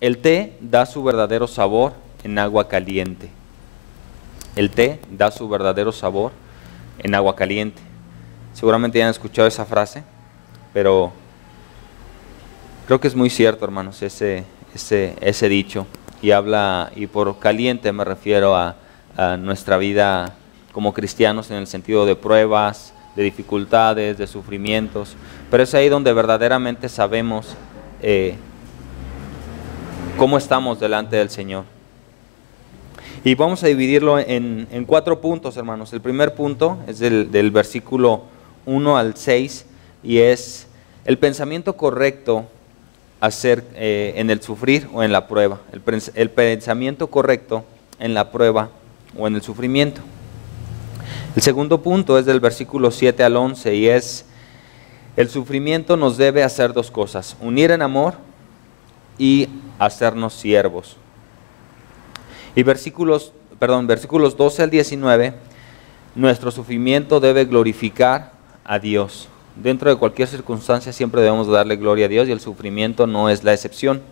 el té da su verdadero sabor en agua caliente. El té da su verdadero sabor en agua caliente. Seguramente ya han escuchado esa frase, pero creo que es muy cierto, hermanos, ese dicho. Y por caliente me refiero a nuestra vida como cristianos en el sentido de pruebas, de dificultades, de sufrimientos. Pero es ahí donde verdaderamente sabemos cómo estamos delante del Señor. Y vamos a dividirlo en 4 puntos, hermanos. El primer punto es del versículo 1 al 6 y es el pensamiento correcto en el sufrir o en la prueba. El pensamiento correcto en la prueba o en el sufrimiento. El segundo punto es del versículo 7 al 11 y es: el sufrimiento nos debe hacer 2 cosas: unir en amor y hacernos siervos. Y versículos 12 al 19, nuestro sufrimiento debe glorificar a Dios. Dentro de cualquier circunstancia siempre debemos darle gloria a Dios y el sufrimiento no es la excepción.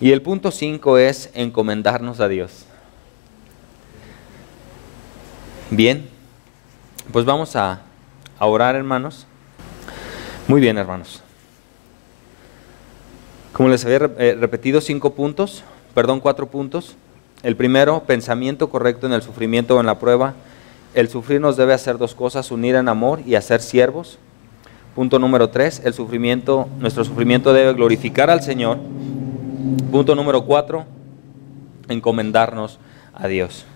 Y el punto 5 es encomendarnos a Dios. Bien, pues vamos a orar, hermanos. Muy bien, hermanos. Como les había repetido, 4 puntos. El primero, pensamiento correcto en el sufrimiento o en la prueba. El sufrir nos debe hacer 2 cosas: unir en amor y hacer siervos. Punto número 3, nuestro sufrimiento debe glorificar al Señor. Punto número 4, encomendarnos a Dios.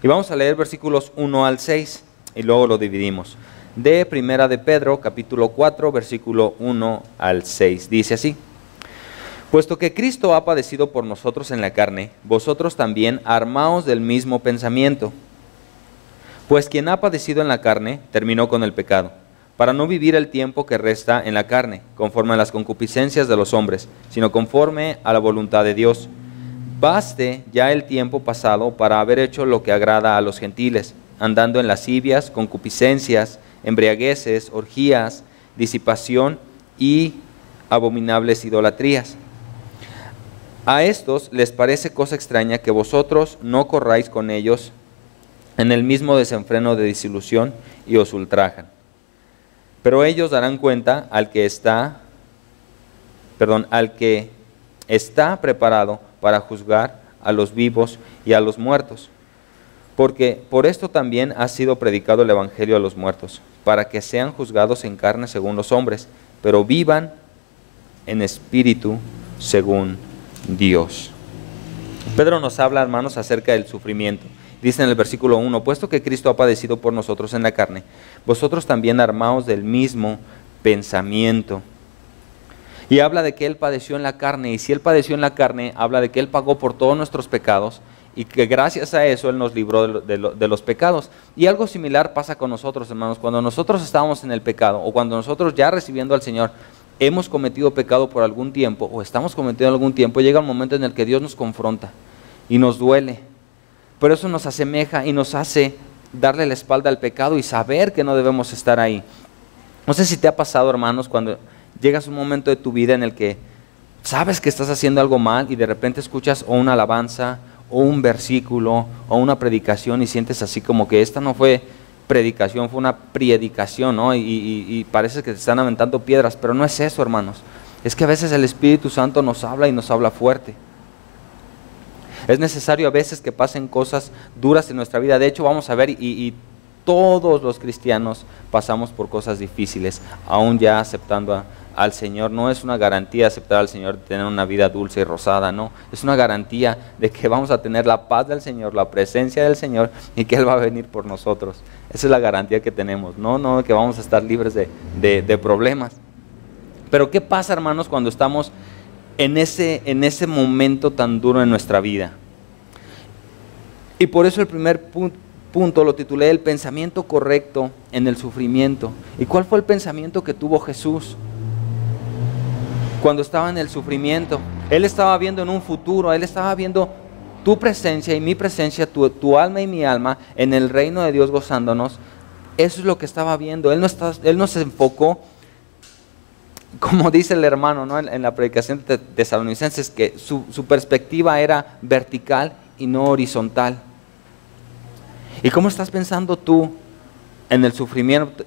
Y vamos a leer versículos 1 al 6 y luego lo dividimos. De Primera de Pedro, capítulo 4, versículo 1 al 6. Dice así: puesto que Cristo ha padecido por nosotros en la carne, vosotros también armaos del mismo pensamiento. Pues quien ha padecido en la carne, terminó con el pecado, para no vivir el tiempo que resta en la carne, conforme a las concupiscencias de los hombres, sino conforme a la voluntad de Dios. Baste ya el tiempo pasado para haber hecho lo que agrada a los gentiles, andando en lascivias, concupiscencias, embriagueces, orgías, disipación y abominables idolatrías. A estos les parece cosa extraña que vosotros no corráis con ellos en el mismo desenfreno de disilusión y os ultrajan. Pero ellos darán cuenta al que está preparado para juzgar a los vivos y a los muertos. Porque por esto también ha sido predicado el Evangelio a los muertos, para que sean juzgados en carne según los hombres, pero vivan en espíritu según Dios. Pedro nos habla, hermanos, acerca del sufrimiento. Dice en el versículo 1, puesto que Cristo ha padecido por nosotros en la carne, vosotros también armaos del mismo pensamiento. Y habla de que Él padeció en la carne, y si Él padeció en la carne, habla de que Él pagó por todos nuestros pecados, y que gracias a eso Él nos libró de los pecados. Y algo similar pasa con nosotros, hermanos. Cuando nosotros estábamos en el pecado, o cuando nosotros ya recibiendo al Señor, hemos cometido pecado por algún tiempo, o estamos cometiendo algún tiempo, llega un momento en el que Dios nos confronta, y nos duele. Pero eso nos asemeja y nos hace darle la espalda al pecado y saber que no debemos estar ahí. No sé si te ha pasado, hermanos, cuando llegas a un momento de tu vida en el que sabes que estás haciendo algo mal y de repente escuchas o una alabanza o un versículo o una predicación y sientes así como que esta no fue predicación, fue una predicación, ¿no? Y parece que te están aventando piedras, pero no es eso, hermanos. Es que a veces el Espíritu Santo nos habla y nos habla fuerte. Es necesario a veces que pasen cosas duras en nuestra vida. De hecho, vamos a ver, y todos los cristianos pasamos por cosas difíciles, aún ya aceptando al Señor. No es una garantía aceptar al Señor de tener una vida dulce y rosada, no. Es una garantía de que vamos a tener la paz del Señor, la presencia del Señor y que Él va a venir por nosotros. Esa es la garantía que tenemos, no que vamos a estar libres de problemas. Pero ¿qué pasa, hermanos, cuando estamos en ese momento tan duro en nuestra vida? Y por eso el primer punto lo titulé el pensamiento correcto en el sufrimiento. ¿Y cuál fue el pensamiento que tuvo Jesús cuando estaba en el sufrimiento? Él estaba viendo en un futuro, Él estaba viendo tu presencia y mi presencia, tu alma y mi alma en el reino de Dios gozándonos. Eso es lo que estaba viendo. Él no se enfocó como dice el hermano, ¿no? en la predicación de Tesalonicenses, que su perspectiva era vertical y no horizontal. ¿Y cómo estás pensando tú en el sufrimiento,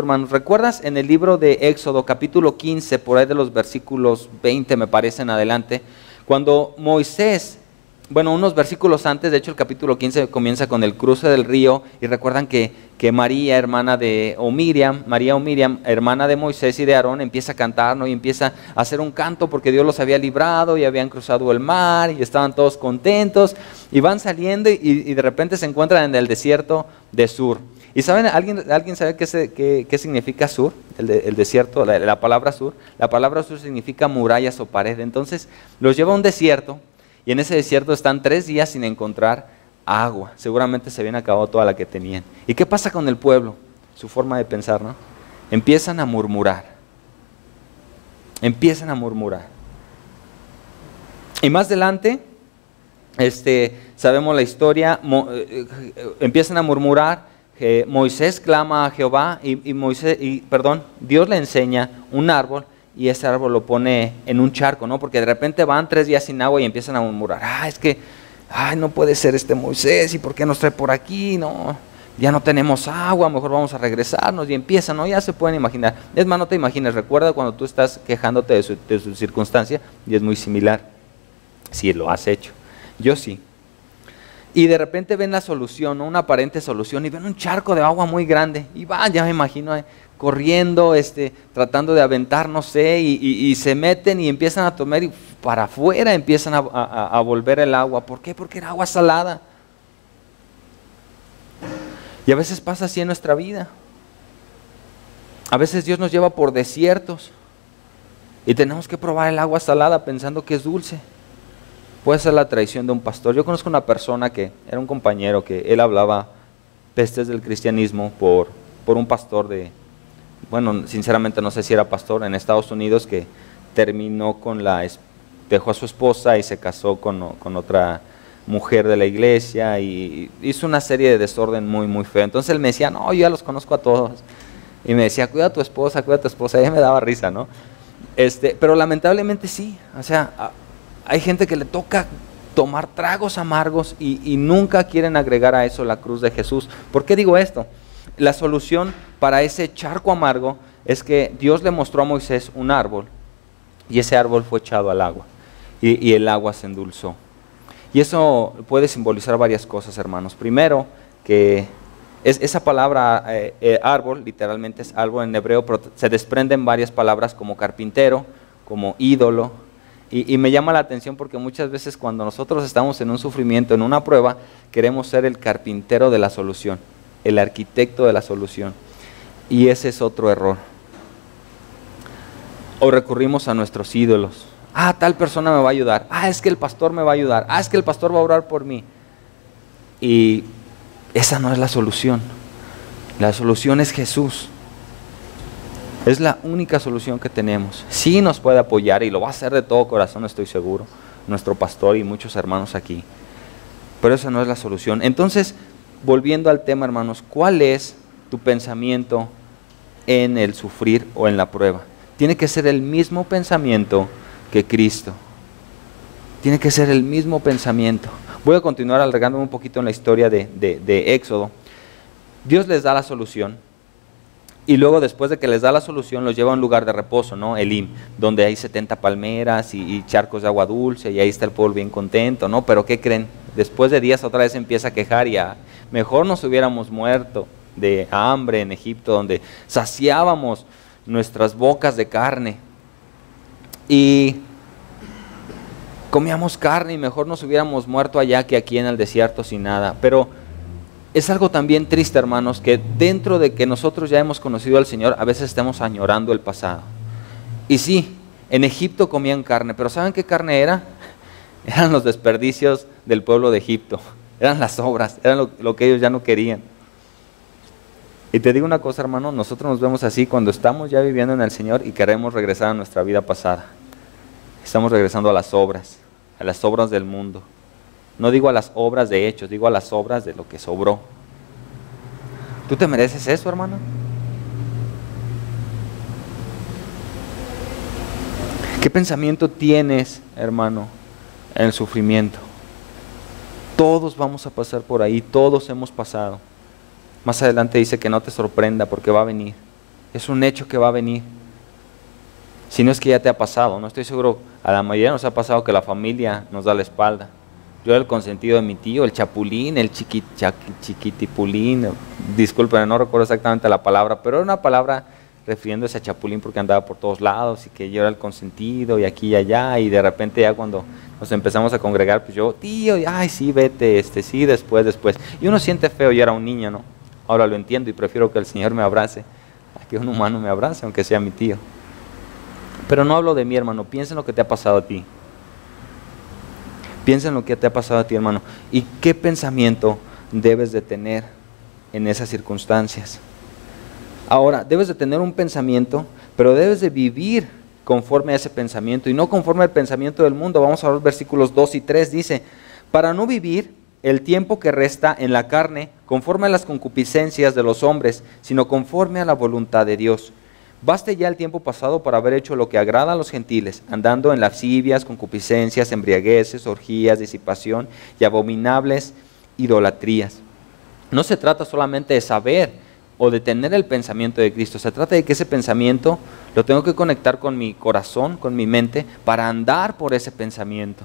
hermanos? ¿Recuerdas en el libro de Éxodo, capítulo 15, por ahí de los versículos 20, me parece, en adelante, cuando Moisés, bueno, unos versículos antes, de hecho el capítulo 15 comienza con el cruce del río, y recuerdan que María, María o Miriam, hermana de Moisés y de Aarón, empieza a cantar, ¿no? Y empieza a hacer un canto porque Dios los había librado y habían cruzado el mar y estaban todos contentos, y van saliendo y de repente se encuentran en el desierto de Sur. ¿Y saben, alguien sabe qué significa Sur? El desierto, la palabra Sur. La palabra Sur significa murallas o pared. Entonces los lleva a un desierto, y en ese desierto están 3 días sin encontrar agua. Seguramente se habían acabado toda la que tenían. ¿Y qué pasa con el pueblo? Su forma de pensar, ¿no? Empiezan a murmurar. Empiezan a murmurar. Y más adelante, sabemos la historia, empiezan a murmurar. Moisés clama a Jehová Dios le enseña un árbol, y ese árbol lo pone en un charco, ¿no? Porque de repente van 3 días sin agua y empiezan a murmurar, es que, no puede ser Moisés, ¿y por qué nos trae por aquí? No, ya no tenemos agua, mejor vamos a regresarnos, y empiezan, ¿no? Ya se pueden imaginar. Es más, no te imagines, recuerda cuando tú estás quejándote de su circunstancia, y es muy similar, si lo has hecho, yo sí. Y de repente ven la solución, ¿no? Una aparente solución, y ven un charco de agua muy grande, y ya me imagino corriendo, tratando de aventar, no sé, y se meten y empiezan a tomar, y para afuera empiezan a volver el agua. ¿Por qué? Porque era agua salada. Y a veces pasa así en nuestra vida. A veces Dios nos lleva por desiertos y tenemos que probar el agua salada pensando que es dulce. Puede ser la traición de un pastor. Yo conozco una persona que era un compañero, que él hablaba pestes del cristianismo por un pastor bueno, sinceramente no sé si era pastor en Estados Unidos, que terminó dejó a su esposa y se casó con otra mujer de la iglesia, y hizo una serie de desorden muy, muy feo. Entonces él me decía, no, yo ya los conozco a todos. Y me decía, cuida a tu esposa, cuida a tu esposa. Y ella me daba risa, ¿no? Pero lamentablemente sí, o sea, hay gente que le toca tomar tragos amargos y nunca quieren agregar a eso la cruz de Jesús. ¿Por qué digo esto? La solución para ese charco amargo es que Dios le mostró a Moisés un árbol, y ese árbol fue echado al agua, y el agua se endulzó. Y eso puede simbolizar varias cosas, hermanos. Primero, que esa palabra árbol, literalmente es árbol en hebreo, pero se desprenden varias palabras como carpintero, como ídolo. Y me llama la atención porque muchas veces cuando nosotros estamos en un sufrimiento, en una prueba, queremos ser el carpintero de la solución, el arquitecto de la solución. Y ese es otro error. O recurrimos a nuestros ídolos. Tal persona me va a ayudar. Es que el pastor me va a ayudar. Es que el pastor va a orar por mí. Y esa no es la solución. La solución es Jesús. Es la única solución que tenemos. Sí nos puede apoyar, y lo va a hacer de todo corazón, estoy seguro, nuestro pastor y muchos hermanos aquí. Pero esa no es la solución. Entonces, volviendo al tema, hermanos, ¿cuál es tu pensamiento en el sufrir o en la prueba? Tiene que ser el mismo pensamiento que Cristo. Tiene que ser el mismo pensamiento. Voy a continuar alargándome un poquito en la historia de Éxodo. Dios les da la solución, y luego, después de que les da la solución, los lleva a un lugar de reposo, ¿no? Elim, donde hay 70 palmeras y charcos de agua dulce, y ahí está el pueblo bien contento, ¿no? Pero ¿qué creen? Después de días otra vez empieza a quejar, y mejor nos hubiéramos muerto de hambre en Egipto, donde saciábamos nuestras bocas de carne y comíamos carne, y mejor nos hubiéramos muerto allá que aquí en el desierto sin nada. Pero es algo también triste, hermanos, que dentro de que nosotros ya hemos conocido al Señor, a veces estamos añorando el pasado. Y sí, en Egipto comían carne, pero ¿saben qué carne era? Eran los desperdicios del pueblo de Egipto, eran las obras, eran lo que ellos ya no querían. Y te digo una cosa, hermano, nosotros nos vemos así cuando estamos ya viviendo en el Señor y queremos regresar a nuestra vida pasada. Estamos regresando a las obras del mundo. No digo a las obras de hechos, digo a las obras de lo que sobró. ¿Tú te mereces eso, hermano? ¿Qué pensamiento tienes, hermano, en el sufrimiento? Todos vamos a pasar por ahí, todos hemos pasado. Más adelante dice que no te sorprenda porque va a venir. Es un hecho que va a venir. Si no es que ya te ha pasado, no estoy seguro, a la mayoría nos ha pasado que la familia nos da la espalda. Yo era el consentido de mi tío, el chapulín, el chiquitipulín, disculpen, no recuerdo exactamente la palabra, pero era una palabra refiriéndose a chapulín porque andaba por todos lados y que yo era el consentido y aquí y allá, y de repente ya cuando nos empezamos a congregar, pues yo, tío, ay sí, vete, sí, después, y uno siente feo, yo era un niño, ¿no? Ahora lo entiendo y prefiero que el Señor me abrace, a que un humano me abrace, aunque sea mi tío. Pero no hablo de mí, hermano, piensa en lo que te ha pasado a ti. Piensa en lo que te ha pasado a ti, hermano, y qué pensamiento debes de tener en esas circunstancias. Ahora, debes de tener un pensamiento, pero debes de vivir conforme a ese pensamiento y no conforme al pensamiento del mundo. Vamos a ver los versículos 2 y 3, dice, para no vivir el tiempo que resta en la carne conforme a las concupiscencias de los hombres, sino conforme a la voluntad de Dios. Baste ya el tiempo pasado para haber hecho lo que agrada a los gentiles, andando en lascivias, concupiscencias, embriagueces, orgías, disipación y abominables idolatrías. No se trata solamente de saber o de tener el pensamiento de Cristo, se trata de que ese pensamiento lo tengo que conectar con mi corazón, con mi mente, para andar por ese pensamiento.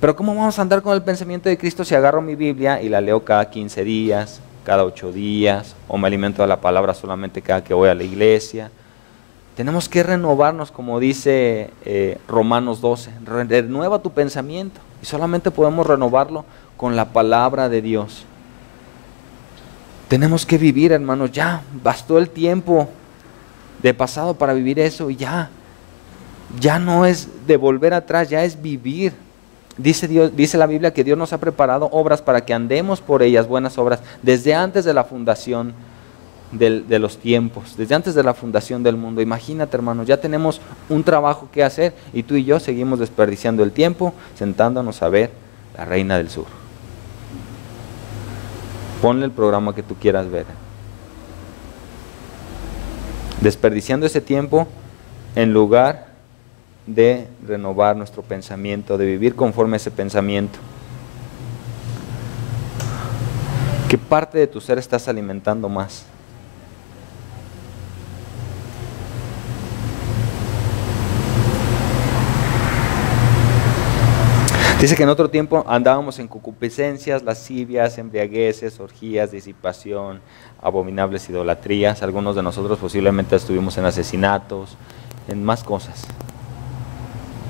Pero ¿cómo vamos a andar con el pensamiento de Cristo si agarro mi Biblia y la leo cada 15 días? Cada 8 días, o me alimento de la palabra solamente cada que voy a la iglesia? Tenemos que renovarnos, como dice Romanos 12, renueva tu pensamiento, y solamente podemos renovarlo con la palabra de Dios. Tenemos que vivir, hermanos, ya bastó el tiempo de pasado para vivir eso, y ya no es de volver atrás, ya es vivir. Dice la Biblia que Dios nos ha preparado obras para que andemos por ellas, buenas obras, desde antes de la fundación de los tiempos, desde antes de la fundación del mundo. Imagínate, hermanos, ya tenemos un trabajo que hacer y tú y yo seguimos desperdiciando el tiempo sentándonos a ver La Reina del Sur. Ponle el programa que tú quieras ver. Desperdiciando ese tiempo en lugar de renovar nuestro pensamiento, de vivir conforme a ese pensamiento. ¿Qué parte de tu ser estás alimentando más? Dice que en otro tiempo andábamos en concupiscencias, lascivias, embriagueces, orgías, disipación, abominables idolatrías. Algunos de nosotros posiblemente estuvimos en asesinatos, en más cosas.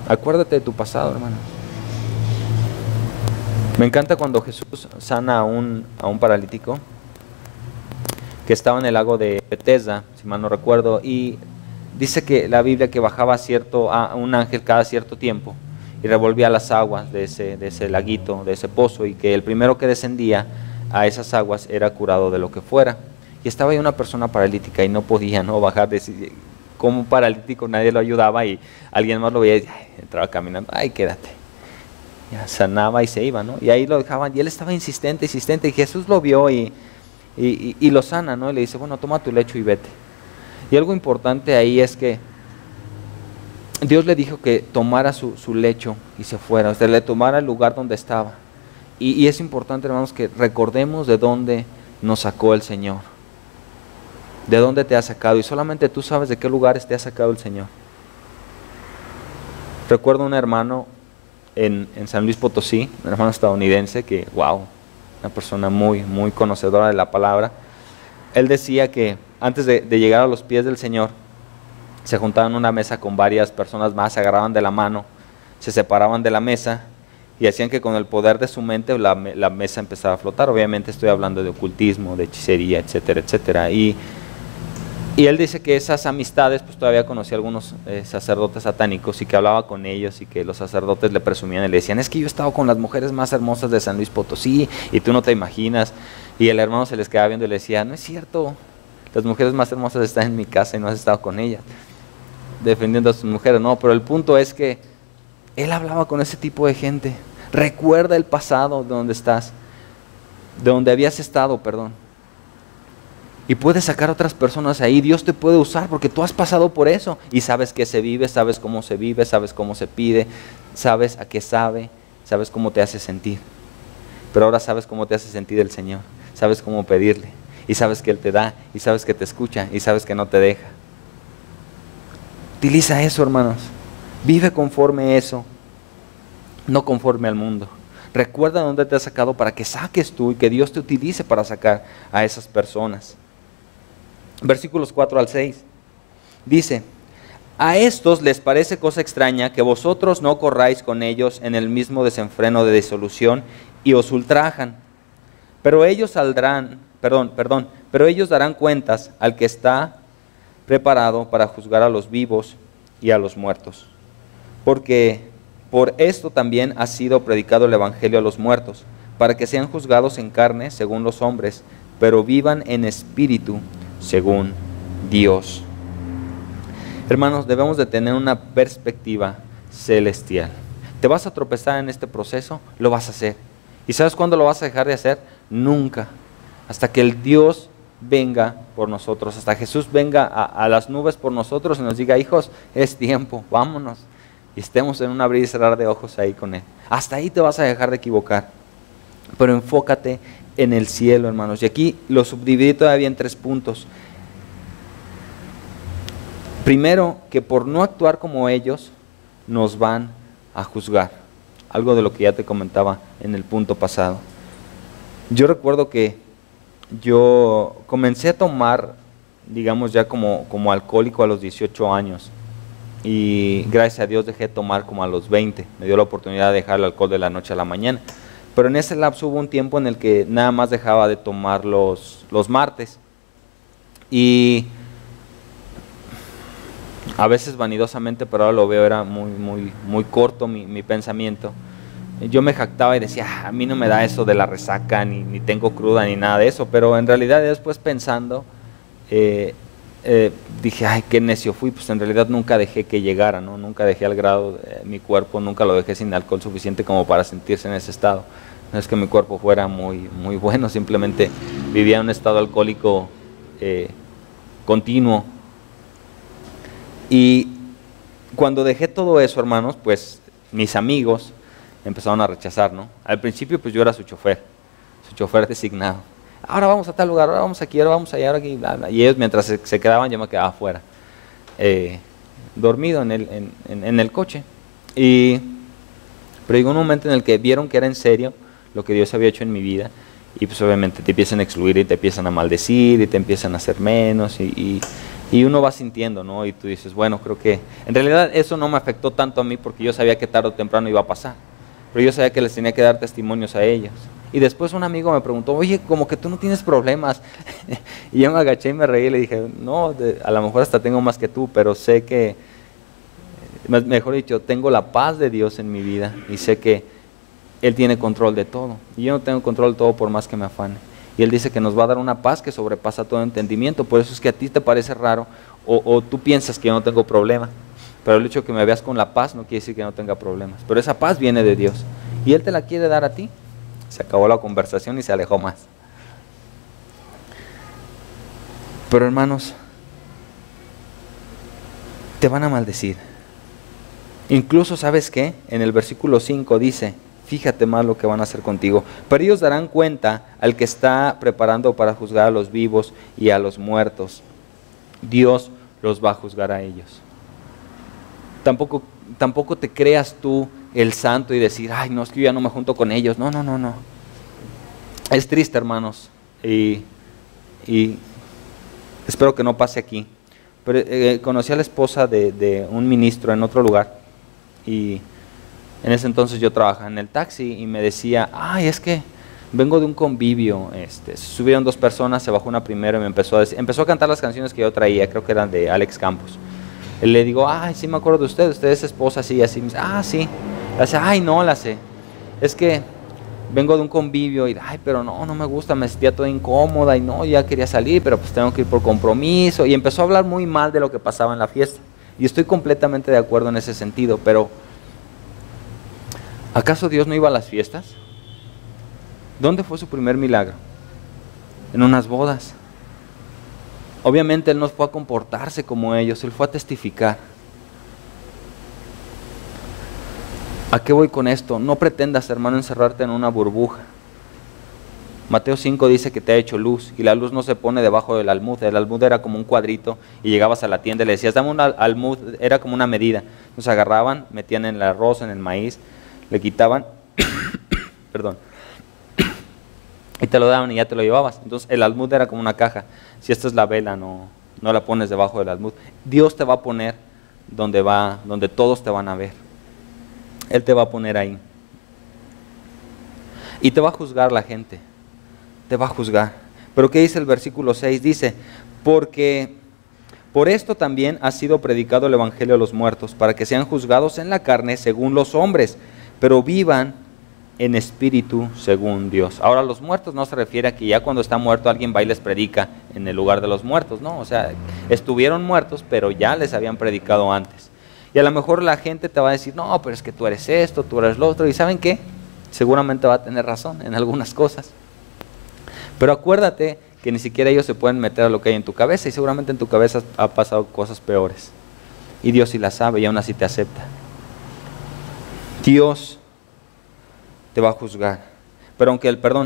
Acuérdate de tu pasado, hermano. Me encanta cuando Jesús sana a un paralítico que estaba en el lago de Bethesda, si mal no recuerdo, y dice que la Biblia que bajaba a un ángel cada cierto tiempo y revolvía las aguas de ese laguito, de ese pozo, y que el primero que descendía a esas aguas era curado de lo que fuera. Y estaba ahí una persona paralítica y no podía bajar como un paralítico, nadie lo ayudaba, y alguien más lo veía y entraba caminando, ay, quédate. Ya sanaba y se iba, ¿no? Y ahí lo dejaban, y él estaba insistente, y Jesús lo vio y lo sana, ¿no? Y le dice, bueno, toma tu lecho y vete. Y algo importante ahí es que Dios le dijo que tomara su lecho y se fuera, o sea, le tomara el lugar donde estaba. Y es importante, hermanos, que recordemos de dónde nos sacó el Señor. ¿De dónde te ha sacado? Y solamente tú sabes de qué lugares te ha sacado el Señor. Recuerdo un hermano en San Luis Potosí, un hermano estadounidense que, wow, una persona muy, muy conocedora de la palabra. Él decía que antes de llegar a los pies del Señor, se juntaban en una mesa con varias personas más, se agarraban de la mano, se separaban de la mesa y hacían que con el poder de su mente la mesa empezaba a flotar. Obviamente estoy hablando de ocultismo, de hechicería, etcétera, etcétera. Y él dice que esas amistades, pues todavía conocía a algunos sacerdotes satánicos y que hablaba con ellos y que los sacerdotes le presumían y le decían, es que yo he estado con las mujeres más hermosas de San Luis Potosí y tú no te imaginas. Y el hermano se les quedaba viendo y le decía, no es cierto, las mujeres más hermosas están en mi casa y no has estado con ellas, defendiendo a sus mujeres. No, pero el punto es que él hablaba con ese tipo de gente. Recuerda el pasado de donde estás, de donde habías estado, perdón. Y puedes sacar a otras personas ahí. Dios te puede usar porque tú has pasado por eso. Y sabes qué se vive, sabes cómo se vive, sabes cómo se pide, sabes a qué sabe, sabes cómo te hace sentir. Pero ahora sabes cómo te hace sentir el Señor. Sabes cómo pedirle. Y sabes que Él te da. Y sabes que te escucha. Y sabes que no te deja. Utiliza eso, hermanos. Vive conforme a eso. No conforme al mundo. Recuerda dónde te has sacado para que saques tú y que Dios te utilice para sacar a esas personas. Versículos 4 al 6. Dice: a estos les parece cosa extraña que vosotros no corráis con ellos en el mismo desenfreno de disolución y os ultrajan. Pero ellos pero ellos darán cuentas al que está preparado para juzgar a los vivos y a los muertos. Porque por esto también ha sido predicado el Evangelio a los muertos, para que sean juzgados en carne según los hombres, pero vivan en espíritu según Dios. Hermanos, debemos de tener una perspectiva celestial. ¿Te vas a tropezar en este proceso? Lo vas a hacer. ¿Y sabes cuándo lo vas a dejar de hacer? Nunca. Hasta que el Dios venga por nosotros, hasta Jesús venga a las nubes por nosotros y nos diga: hijos, es tiempo, vámonos. Y estemos en un abrir y cerrar de ojos ahí con Él. Hasta ahí te vas a dejar de equivocar. Pero enfócate en el cielo, hermanos. Y aquí lo subdividí todavía en 3 puntos. Primero, que por no actuar como ellos, nos van a juzgar. Algo de lo que ya te comentaba en el punto pasado. Yo recuerdo que yo comencé a tomar, digamos ya como alcohólico a los 18 años. Y gracias a Dios dejé de tomar como a los 20. Me dio la oportunidad de dejar el alcohol de la noche a la mañana. Pero en ese lapso hubo un tiempo en el que nada más dejaba de tomar los martes. Y a veces vanidosamente, pero ahora lo veo, era muy corto mi pensamiento. Yo me jactaba y decía: a mí no me da eso de la resaca, ni tengo cruda, ni nada de eso. Pero en realidad después pensando, dije: ay, qué necio fui. Pues en realidad nunca dejé que llegara, ¿no? Nunca dejé al grado, mi cuerpo nunca lo dejé sin alcohol suficiente como para sentirse en ese estado. No es que mi cuerpo fuera muy bueno, simplemente vivía en un estado alcohólico continuo. Y cuando dejé todo eso, hermanos, pues mis amigos empezaron a rechazar, ¿no? Al principio pues yo era su chofer designado. Ahora vamos a tal lugar, ahora vamos aquí, ahora vamos allá, ahora aquí, bla, bla. Y ellos mientras se quedaban, yo me quedaba afuera, dormido en el coche. Pero llegó un momento en el que vieron que era en serio lo que Dios había hecho en mi vida, y pues obviamente te empiezan a excluir y te empiezan a maldecir y te empiezan a hacer menos, y uno va sintiendo, ¿no? Y tú dices: bueno, creo que en realidad eso no me afectó tanto a mí, porque yo sabía que tarde o temprano iba a pasar, pero yo sabía que les tenía que dar testimonios a ellos. Y después un amigo me preguntó: oye, como que tú no tienes problemas. Y yo me agaché y me reí y le dije: no, a lo mejor hasta tengo más que tú, pero sé que, mejor dicho, tengo la paz de Dios en mi vida y sé que Él tiene control de todo. Y yo no tengo control de todo por más que me afane. Y Él dice que nos va a dar una paz que sobrepasa todo entendimiento. Por eso es que a ti te parece raro o tú piensas que yo no tengo problema. Pero el hecho de que me veas con la paz no quiere decir que no tenga problemas. Pero esa paz viene de Dios. Y Él te la quiere dar a ti. Se acabó la conversación y se alejó más. Pero hermanos, te van a maldecir. Incluso, ¿sabes qué? En el versículo 5 dice: fíjate más lo que van a hacer contigo. Pero ellos darán cuenta al que está preparando para juzgar a los vivos y a los muertos. Dios los va a juzgar a ellos. Tampoco te creas tú el santo y decir: ay, no, es que yo ya no me junto con ellos. No. Es triste, hermanos, y espero que no pase aquí. Pero conocí a la esposa de un ministro en otro lugar, y en ese entonces yo trabajaba en el taxi, y me decía: ay, es que vengo de un convivio, subieron 2 personas, se bajó una primero y me empezó a cantar las canciones que yo traía, creo que eran de Alex Campos. Y le digo: ay, sí me acuerdo de usted es esposa, así, así. Me dice: ah, sí. Le dice: ay, no, la sé. Es que vengo de un convivio y, ay, pero no me gusta, me sentía toda incómoda y no, ya quería salir, pero pues tengo que ir por compromiso. Y empezó a hablar muy mal de lo que pasaba en la fiesta. Y estoy completamente de acuerdo en ese sentido, pero ¿acaso Dios no iba a las fiestas? ¿Dónde fue su primer milagro? En unas bodas. Obviamente Él no fue a comportarse como ellos, Él fue a testificar. ¿A qué voy con esto? No pretendas, hermano, encerrarte en una burbuja. Mateo 5 dice que te ha hecho luz, y la luz no se pone debajo del almud. El almud era como un cuadrito, y llegabas a la tienda y le decías, dame un almud, era como una medida. Entonces agarraban, metían en el arroz, en el maíz, le quitaban, perdón, y te lo daban y ya te lo llevabas. Entonces el almud era como una caja. Si esta es la vela, no la pones debajo del almud. Dios te va a poner donde todos te van a ver. Él te va a poner ahí. Y te va a juzgar la gente. Te va a juzgar. Pero ¿qué dice el versículo 6? Dice, porque por esto también ha sido predicado el evangelio a los muertos, para que sean juzgados en la carne según los hombres, pero vivan en espíritu según Dios. Ahora, los muertos no se refiere a que ya cuando está muerto alguien va y les predica en el lugar de los muertos, no, o sea, estuvieron muertos, pero ya les habían predicado antes. Y a lo mejor la gente te va a decir, no, pero es que tú eres esto, tú eres lo otro, y ¿saben qué? Seguramente va a tener razón en algunas cosas. Pero acuérdate que ni siquiera ellos se pueden meter a lo que hay en tu cabeza, y seguramente en tu cabeza ha pasado cosas peores. Y Dios sí las sabe y aún así te acepta. Dios te va a juzgar. Pero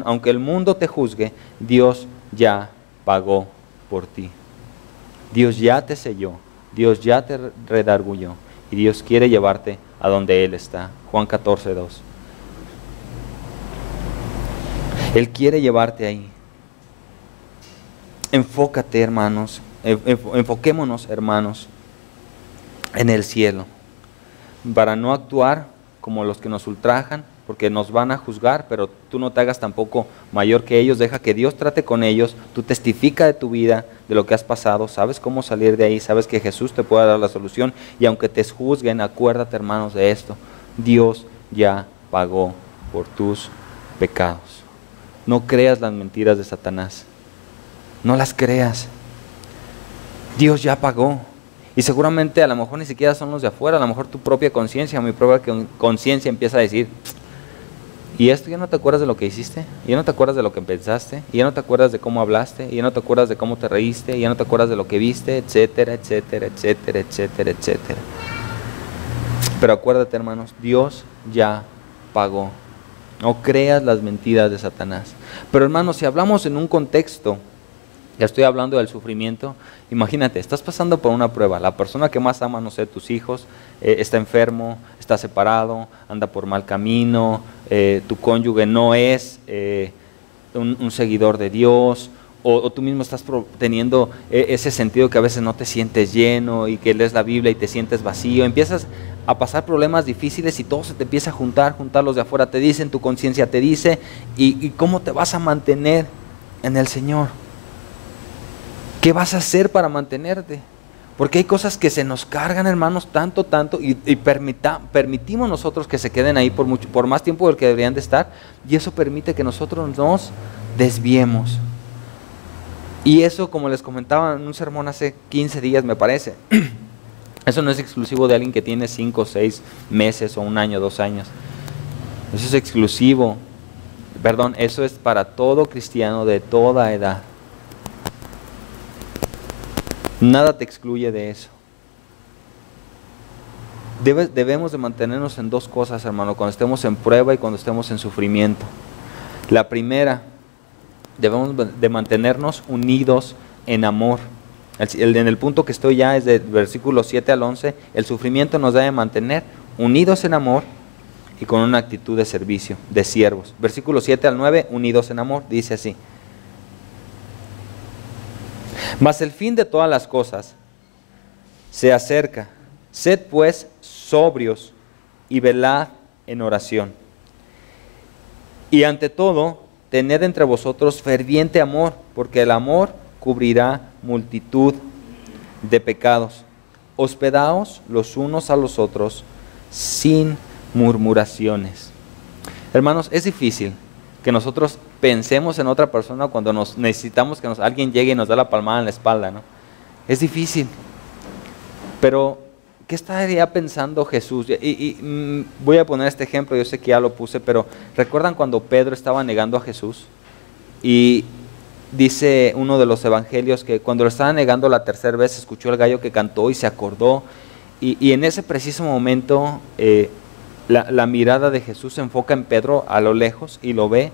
aunque el mundo te juzgue, Dios ya pagó por ti. Dios ya te selló, Dios ya te redarguyó, y Dios quiere llevarte a donde Él está. Juan 14:2. Él quiere llevarte ahí. Enfócate, hermanos, enfoquémonos, hermanos, en el cielo, para no actuar como los que nos ultrajan, porque nos van a juzgar, pero tú no te hagas tampoco mayor que ellos. Deja que Dios trate con ellos. Tú testifica de tu vida, de lo que has pasado, sabes cómo salir de ahí, sabes que Jesús te puede dar la solución, y aunque te juzguen, acuérdate, hermanos, de esto: Dios ya pagó por tus pecados. No creas las mentiras de Satanás, no las creas. Dios ya pagó. Y seguramente a lo mejor ni siquiera son los de afuera, a lo mejor tu propia conciencia, mi propia conciencia empieza a decir, ¿y esto ya no te acuerdas de lo que hiciste? ¿Y ya no te acuerdas de lo que pensaste? ¿Y ya no te acuerdas de cómo hablaste? ¿Y ya no te acuerdas de cómo te reíste? ¿Y ya no te acuerdas de lo que viste? Etcétera, etcétera, etcétera, etcétera, etcétera. Pero acuérdate, hermanos, Dios ya pagó. No creas las mentiras de Satanás. Pero, hermanos, si hablamos en un contexto, ya estoy hablando del sufrimiento. Imagínate, estás pasando por una prueba. La persona que más ama, no sé, tus hijos, está enfermo, está separado, anda por mal camino, tu cónyuge no es un seguidor de Dios, o tú mismo estás teniendo ese sentido que a veces no te sientes lleno, y que lees la Biblia y te sientes vacío. Empiezas a pasar problemas difíciles y todo se te empieza a juntar los de afuera te dicen, tu conciencia te dice, y ¿cómo te vas a mantener en el Señor? ¿Qué vas a hacer para mantenerte? Porque hay cosas que se nos cargan, hermanos, tanto, y permitimos nosotros que se queden ahí por más tiempo del que deberían de estar, y eso permite que nosotros nos desviemos. Y eso, como les comentaba en un sermón hace 15 días, me parece, eso no es exclusivo de alguien que tiene 5 o 6 meses o 1 año, 2 años. Eso es eso es para todo cristiano de toda edad. Nada te excluye de eso. Debemos de mantenernos en 2 cosas, hermano, cuando estemos en prueba y cuando estemos en sufrimiento. La primera, debemos de mantenernos unidos en amor. En el punto que estoy ya es del versículo 7 al 11, el sufrimiento nos debe mantener unidos en amor y con una actitud de servicio, de siervos. Versículo 7 al 9, unidos en amor, dice así: mas el fin de todas las cosas se acerca. Sed pues sobrios y velad en oración. Y ante todo, tened entre vosotros ferviente amor, porque el amor cubrirá multitud de pecados. Hospedaos los unos a los otros sin murmuraciones. Hermanos, es difícil que nosotros pensemos en otra persona cuando necesitamos que alguien llegue y nos dé la palmada en la espalda, ¿no? Es difícil. Pero, ¿qué estaría pensando Jesús? Voy a poner este ejemplo, yo sé que ya lo puse, pero ¿recuerdan cuando Pedro estaba negando a Jesús? Y dice uno de los evangelios que cuando lo estaba negando la tercera vez, escuchó el gallo que cantó y se acordó. Y en ese preciso momento, la mirada de Jesús se enfoca en Pedro a lo lejos y lo ve.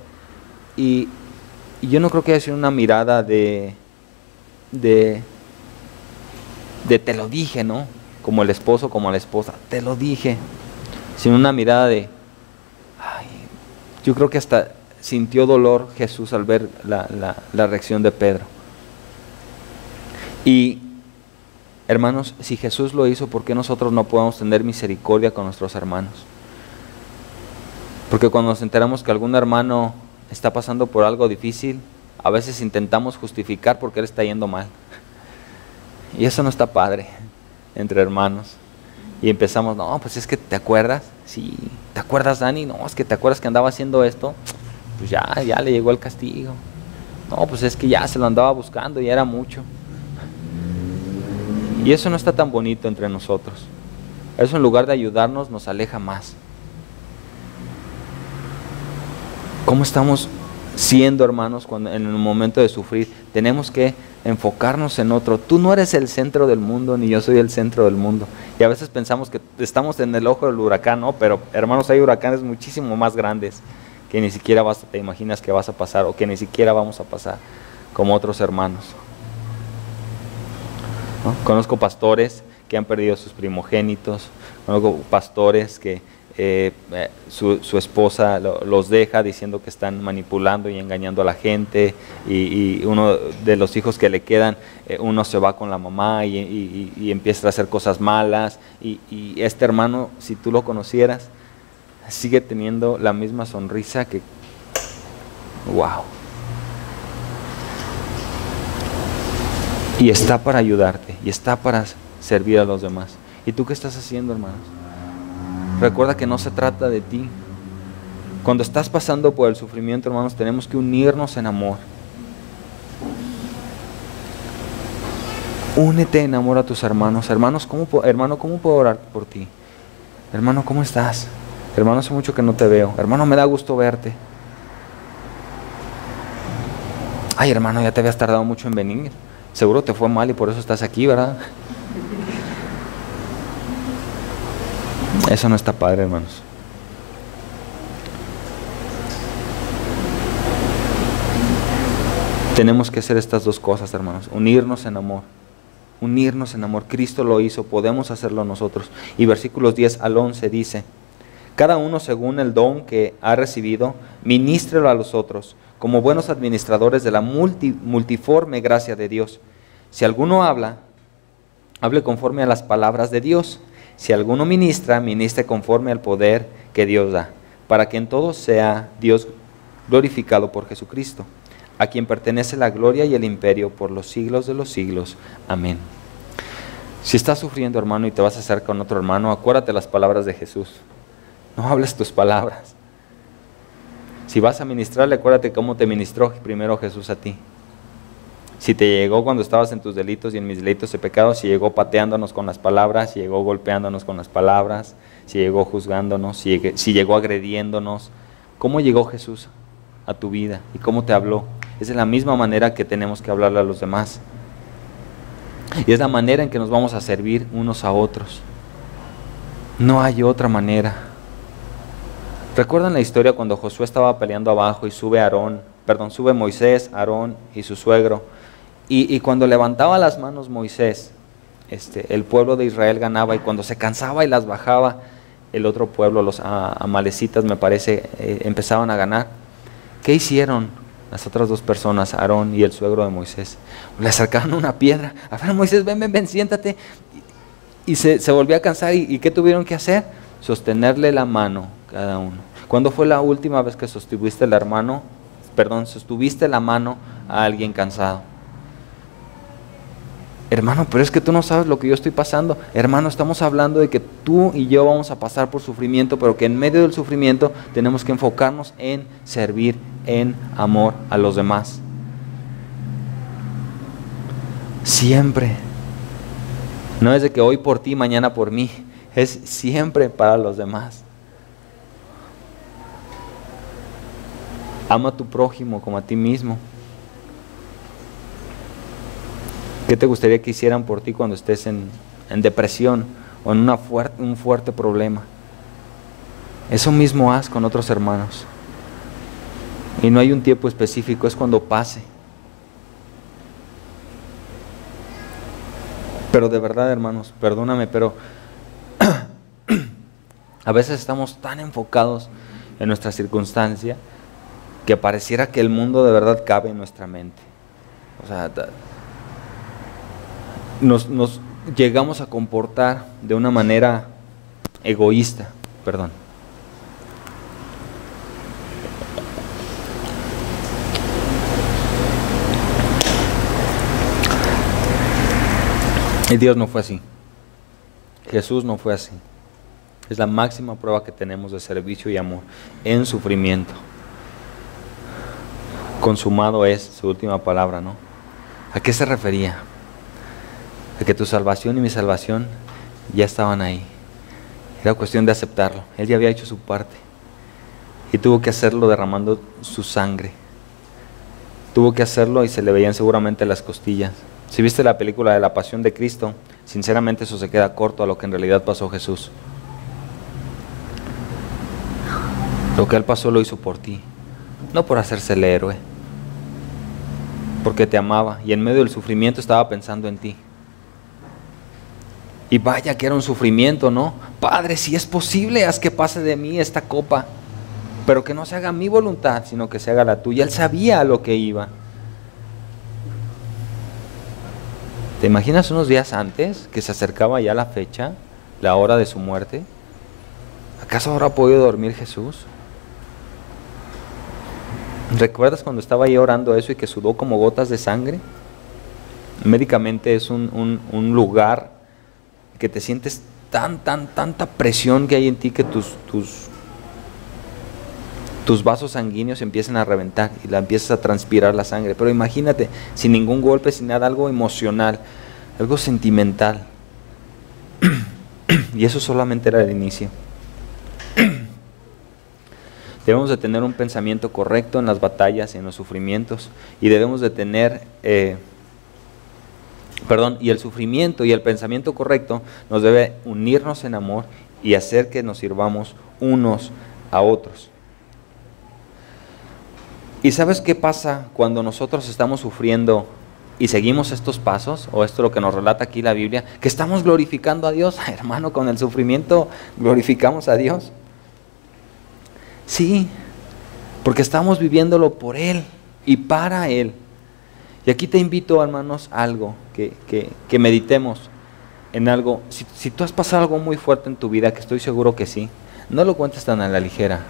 Y yo no creo que haya sido una mirada de te lo dije, ¿no? Como el esposo, como la esposa, te lo dije. Sino una mirada de, ay, yo creo que hasta sintió dolor Jesús al ver la reacción de Pedro. Y hermanos, si Jesús lo hizo, ¿por qué nosotros no podemos tener misericordia con nuestros hermanos? Porque cuando nos enteramos que algún hermano está pasando por algo difícil, a veces intentamos justificar por qué le está yendo mal. Y eso no está padre entre hermanos. Y empezamos, no, pues es que ¿te acuerdas? Sí, ¿te acuerdas, Dani? No, es que ¿te acuerdas que andaba haciendo esto? Pues ya le llegó el castigo. No, pues es que ya se lo andaba buscando y era mucho. Y eso no está tan bonito entre nosotros. Eso en lugar de ayudarnos nos aleja más. ¿Cómo estamos siendo, hermanos, cuando en el momento de sufrir? Tenemos que enfocarnos en otro. Tú no eres el centro del mundo, ni yo soy el centro del mundo. Y a veces pensamos que estamos en el ojo del huracán, ¿no? Pero, hermanos, hay huracanes muchísimo más grandes que ni siquiera te imaginas que vas a pasar, o que ni siquiera vamos a pasar, como otros hermanos, ¿no? Conozco pastores que han perdido sus primogénitos, conozco pastores que su esposa los deja diciendo que están manipulando y engañando a la gente, y uno de los hijos que le quedan, uno se va con la mamá y empieza a hacer cosas malas, y este hermano, si tú lo conocieras, sigue teniendo la misma sonrisa que, wow, y está para ayudarte, y está para servir a los demás. ¿Y tú qué estás haciendo, hermanos? Recuerda que no se trata de ti. Cuando estás pasando por el sufrimiento, hermanos, tenemos que unirnos en amor. Únete en amor a tus hermanos. Hermano, ¿cómo puedo orar por ti? Hermano, ¿cómo estás? Hermano, hace mucho que no te veo. Hermano, me da gusto verte. Ay, hermano, ya te habías tardado mucho en venir. Seguro te fue mal y por eso estás aquí, ¿verdad? Eso no está padre, hermanos. Tenemos que hacer estas dos cosas, hermanos. Unirnos en amor. Unirnos en amor. Cristo lo hizo, podemos hacerlo nosotros. Y versículos 10 al 11 dice: cada uno según el don que ha recibido, ministrelo a los otros, como buenos administradores de la multiforme gracia de Dios. Si alguno habla, hable conforme a las palabras de Dios. Si alguno ministra, ministre conforme al poder que Dios da, para que en todo sea Dios glorificado por Jesucristo, a quien pertenece la gloria y el imperio por los siglos de los siglos. Amén. Si estás sufriendo, hermano, y te vas a acercar con otro hermano, acuérdate las palabras de Jesús. No hables tus palabras. Si vas a ministrarle, acuérdate cómo te ministró primero Jesús a ti. Si te llegó cuando estabas en tus delitos y en mis delitos de pecado, si llegó pateándonos con las palabras, si llegó golpeándonos con las palabras, si llegó juzgándonos, si llegó agrediéndonos, ¿cómo llegó Jesús a tu vida y cómo te habló? Es de la misma manera que tenemos que hablarle a los demás. Y es la manera en que nos vamos a servir unos a otros. No hay otra manera. ¿Recuerdan la historia cuando Josué estaba peleando abajo y sube Moisés, Aarón y su suegro? Y cuando levantaba las manos Moisés, el pueblo de Israel ganaba, y cuando se cansaba y las bajaba, el otro pueblo, los amalecitas me parece, empezaban a ganar. ¿Qué hicieron las otras dos personas, Aarón y el suegro de Moisés? Le acercaron una piedra. A ver, Moisés, ven, siéntate. Y se volvió a cansar. ¿Y qué tuvieron que hacer? Sostenerle la mano cada uno. ¿Cuándo fue la última vez que sostuviste la mano a alguien cansado? Hermano, pero es que tú no sabes lo que yo estoy pasando. Hermano, estamos hablando de que tú y yo vamos a pasar por sufrimiento, pero que en medio del sufrimiento tenemos que enfocarnos en servir en amor a los demás. Siempre. No es de que hoy por ti, mañana por mí. Es siempre para los demás. Ama a tu prójimo como a ti mismo. ¿Qué te gustaría que hicieran por ti cuando estés en depresión o en un fuerte problema? Eso mismo haz con otros hermanos. Y no hay un tiempo específico, es cuando pase. Pero de verdad, hermanos, perdóname, pero a veces estamos tan enfocados en nuestra circunstancia que pareciera que el mundo de verdad cabe en nuestra mente. O sea, nos llegamos a comportar de una manera egoísta, perdón. Y Dios no fue así. Jesús no fue así. Es la máxima prueba que tenemos de servicio y amor en sufrimiento. Consumado es su última palabra, ¿no? ¿A qué se refería? A que tu salvación y mi salvación ya estaban ahí. Era cuestión de aceptarlo. Él ya había hecho su parte. Y tuvo que hacerlo derramando su sangre. Tuvo que hacerlo y se le veían seguramente las costillas. Si viste la película de la Pasión de Cristo, sinceramente eso se queda corto a lo que en realidad pasó Jesús. Lo que Él pasó lo hizo por ti, no por hacerse el héroe, porque te amaba y en medio del sufrimiento estaba pensando en ti. Y vaya que era un sufrimiento, ¿no? Padre, si es posible, haz que pase de mí esta copa, pero que no se haga mi voluntad, sino que se haga la tuya. Él sabía a lo que iba. ¿Te imaginas unos días antes que se acercaba ya la fecha, la hora de su muerte? ¿Acaso habrá podido dormir Jesús? ¿Recuerdas cuando estaba ahí orando eso y que sudó como gotas de sangre? Médicamente es un lugar que te sientes tanta presión que hay en ti que tus vasos sanguíneos empiezan a reventar y la empiezas a transpirar la sangre. Pero imagínate, sin ningún golpe, sin nada, algo emocional, algo sentimental. Y eso solamente era el inicio. Debemos de tener un pensamiento correcto en las batallas y en los sufrimientos. Y debemos de tener, y el sufrimiento y el pensamiento correcto nos debe unirnos en amor y hacer que nos sirvamos unos a otros. ¿Y sabes qué pasa cuando nosotros estamos sufriendo y seguimos estos pasos? O esto es lo que nos relata aquí la Biblia, que estamos glorificando a Dios. Hermano, con el sufrimiento glorificamos a Dios. Sí, porque estamos viviéndolo por Él y para Él. Y aquí te invito, hermanos, a algo, que meditemos en algo. Si tú has pasado algo muy fuerte en tu vida, que estoy seguro que sí, no lo cuentes tan a la ligera.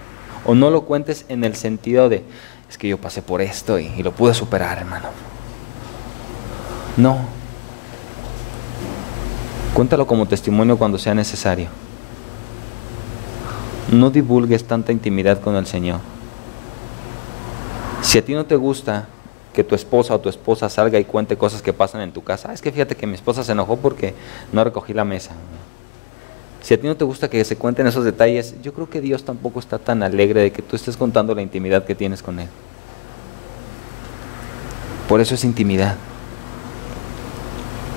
O no lo cuentes en el sentido de, es que yo pasé por esto y lo pude superar, hermano. No. Cuéntalo como testimonio cuando sea necesario. No divulgues tanta intimidad con el Señor. Si a ti no te gusta que tu esposa o tu esposa salga y cuente cosas que pasan en tu casa, es que fíjate que mi esposa se enojó porque no recogí la mesa. Si a ti no te gusta que se cuenten esos detalles, yo creo que Dios tampoco está tan alegre de que tú estés contando la intimidad que tienes con Él. Por eso es intimidad.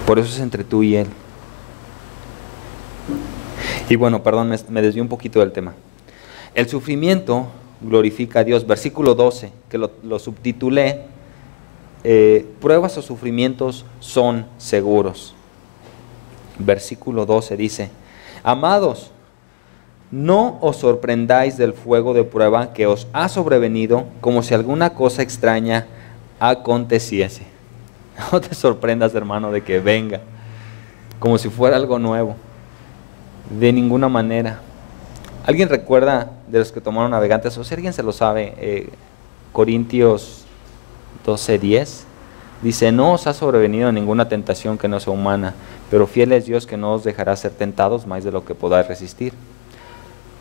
Por eso es entre tú y Él. Y bueno, perdón, me desvié un poquito del tema. El sufrimiento glorifica a Dios. Versículo 12, que lo subtitulé, pruebas o sufrimientos son seguros. Versículo 12 dice, amados, no os sorprendáis del fuego de prueba que os ha sobrevenido como si alguna cosa extraña aconteciese. No te sorprendas, hermano, de que venga como si fuera algo nuevo. De ninguna manera. ¿Alguien recuerda de los que tomaron navegantes? O si alguien se lo sabe, Corintios 12:10 dice, no os ha sobrevenido ninguna tentación que no sea humana, pero fiel es Dios que no os dejará ser tentados más de lo que podáis resistir.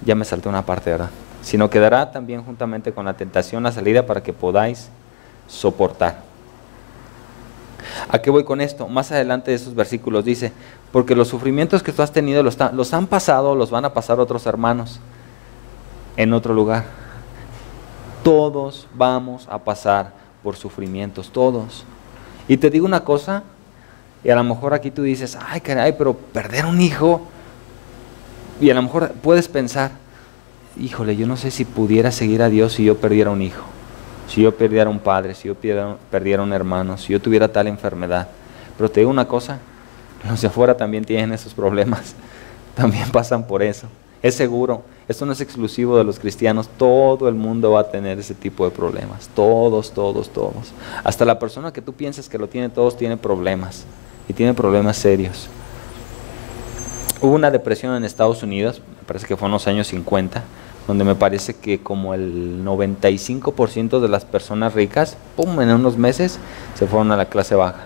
Ya me salté una parte, ¿verdad? Sino que dará también juntamente con la tentación la salida para que podáis soportar. ¿A qué voy con esto? Más adelante de esos versículos dice, porque los sufrimientos que tú has tenido los han pasado, los van a pasar otros hermanos en otro lugar. Todos vamos a pasar por sufrimientos, todos. Y te digo una cosa, Y a lo mejor aquí tú dices, ay caray, pero perder un hijo, y a lo mejor puedes pensar, híjole, yo no sé si pudiera seguir a Dios si yo perdiera un hijo, si yo perdiera un padre, si yo perdiera un hermano, si yo tuviera tal enfermedad. Pero te digo una cosa, los de afuera también tienen esos problemas, también pasan por eso. Es seguro, esto no es exclusivo de los cristianos, todo el mundo va a tener ese tipo de problemas, todos, todos, todos. Hasta la persona que tú piensas que lo tiene todos tiene problemas, y tiene problemas serios. Hubo una depresión en Estados Unidos, me parece que fue en los años 50, donde me parece que como el 95% de las personas ricas, ¡pum!, en unos meses se fueron a la clase baja.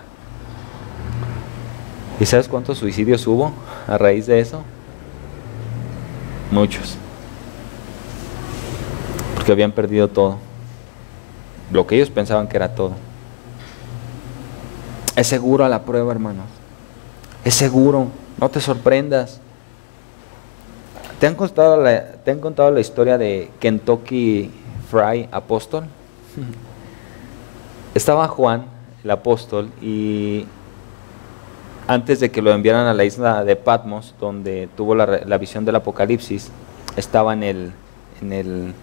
¿Y sabes cuántos suicidios hubo a raíz de eso? Muchos. Porque habían perdido todo. Lo que ellos pensaban que era todo. Es seguro a la prueba, hermanos. Es seguro. No te sorprendas. ¿Te han contado la historia de Kentucky Fried Apóstol? Estaba Juan, el apóstol, y antes de que lo enviaran a la isla de Patmos, donde tuvo la visión del Apocalipsis, estaba en el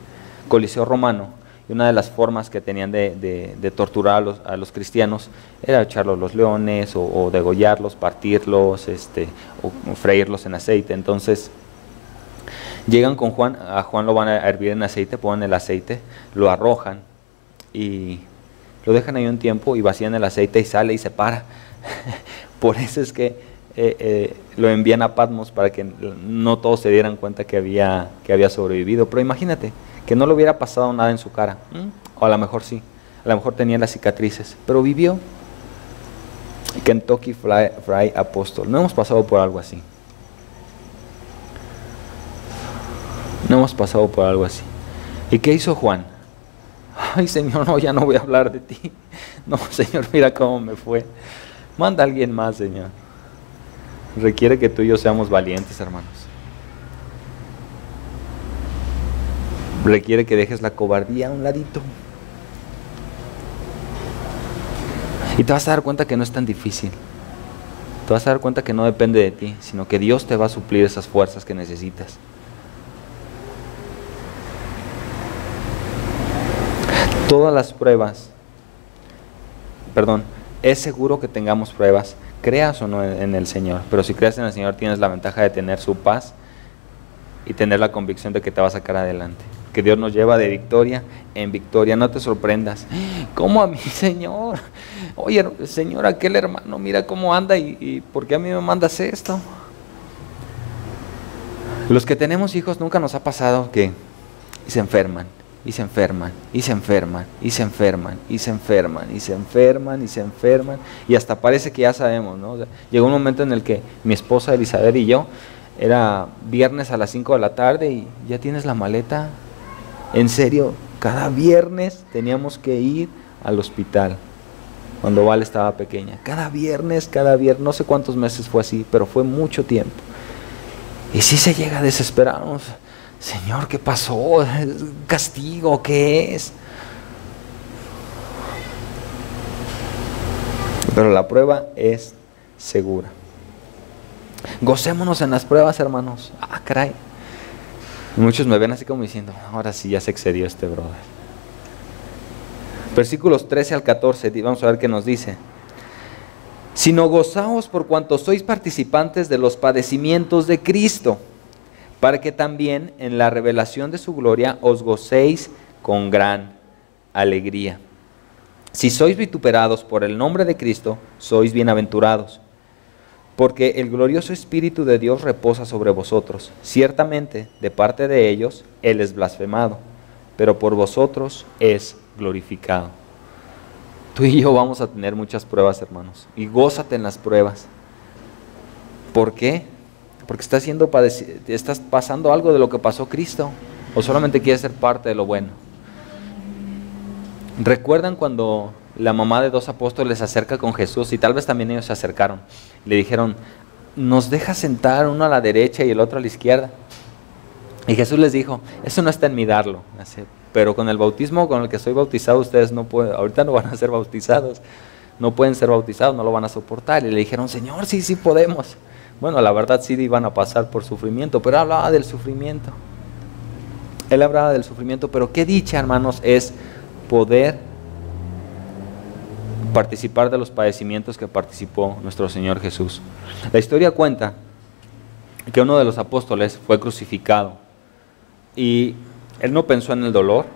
Coliseo Romano, y una de las formas que tenían de torturar a los cristianos era echarlos los leones, o degollarlos, partirlos, o freírlos en aceite. Entonces llegan con Juan, a Juan lo van a hervir en aceite, ponen el aceite, lo arrojan y lo dejan ahí un tiempo y vacían el aceite y sale y se para. Por eso es que lo envían a Patmos, para que no todos se dieran cuenta que había sobrevivido. Pero imagínate, que no le hubiera pasado nada en su cara, o a lo mejor sí, a lo mejor tenía las cicatrices, pero vivió. Kentucky Fried Apóstol. No hemos pasado por algo así. No hemos pasado por algo así. ¿Y qué hizo Juan? Ay, Señor, no, ya no voy a hablar de ti. No, Señor, mira cómo me fue. Manda a alguien más, Señor. Requiere que tú y yo seamos valientes, hermanos. Requiere que dejes la cobardía a un ladito. Y te vas a dar cuenta que no es tan difícil. Te vas a dar cuenta que no depende de ti, sino que Dios te va a suplir esas fuerzas que necesitas. Todas las pruebas, es seguro que tengamos pruebas, creas o no en el Señor, pero si creas en el Señor tienes la ventaja de tener su paz y tener la convicción de que te va a sacar adelante, que Dios nos lleva de victoria en victoria. No te sorprendas. ¿Cómo a mí, Señor? Oye, Señor, aquel hermano, mira cómo anda y ¿por qué a mí me mandas esto? Los que tenemos hijos, nunca nos ha pasado que se enferman. Y se enferman, y se enferman, y se enferman, y se enferman, y se enferman, y se enferman, y hasta parece que ya sabemos, ¿no? O sea, llegó un momento en el que mi esposa Elizabeth y yo, era viernes a las 5 de la tarde y ya tienes la maleta. En serio, cada viernes teníamos que ir al hospital cuando Val estaba pequeña. Cada viernes, no sé cuántos meses fue así, pero fue mucho tiempo. Y sí se llega a desesperarnos. Señor, ¿qué pasó? ¿Castigo? ¿Qué es? Pero la prueba es segura. Gocémonos en las pruebas, hermanos. Ah, caray. Y muchos me ven así como diciendo, ahora sí ya se excedió este brother. Versículos 13 al 14, vamos a ver qué nos dice. Sino gozaos por cuanto sois participantes de los padecimientos de Cristo, para que también en la revelación de su gloria os gocéis con gran alegría. Si sois vituperados por el nombre de Cristo, sois bienaventurados, porque el glorioso Espíritu de Dios reposa sobre vosotros. Ciertamente, de parte de ellos, Él es blasfemado, pero por vosotros es glorificado. Tú y yo vamos a tener muchas pruebas, hermanos, y gózate en las pruebas. ¿Por qué? Porque estás pasando algo de lo que pasó Cristo, o solamente quieres ser parte de lo bueno. ¿Recuerdan cuando la mamá de dos apóstoles se acerca con Jesús, y tal vez también ellos se acercaron? Le dijeron, ¿nos deja sentar uno a la derecha y el otro a la izquierda? Y Jesús les dijo, eso no está en mí darlo, pero con el bautismo con el que soy bautizado, ustedes no pueden, ahorita no van a ser bautizados, no pueden ser bautizados, no lo van a soportar. Y le dijeron, Señor, sí, sí podemos. Bueno, la verdad sí iban a pasar por sufrimiento, pero hablaba del sufrimiento. Él hablaba del sufrimiento, pero qué dicha, hermanos, es poder participar de los padecimientos que participó nuestro Señor Jesús. La historia cuenta que uno de los apóstoles fue crucificado y él no pensó en el dolor,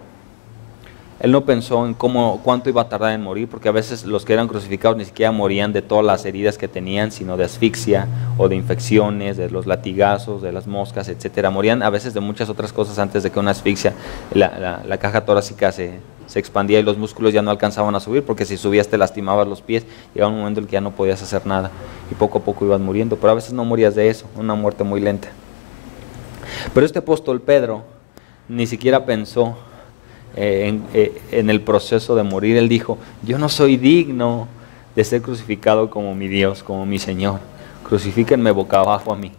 él no pensó en cuánto iba a tardar en morir, porque a veces los que eran crucificados ni siquiera morían de todas las heridas que tenían, sino de asfixia o de infecciones, de los latigazos, de las moscas, etcétera. Morían a veces de muchas otras cosas antes de que una asfixia, la caja torácica se expandía y los músculos ya no alcanzaban a subir, porque si subías te lastimabas los pies, llegaba un momento en el que ya no podías hacer nada y poco a poco ibas muriendo, pero a veces no morías de eso, una muerte muy lenta. Pero este apóstol Pedro ni siquiera pensó en el proceso de morir. Él dijo, yo no soy digno de ser crucificado como mi Dios, como mi Señor, crucifíquenme boca abajo a mí.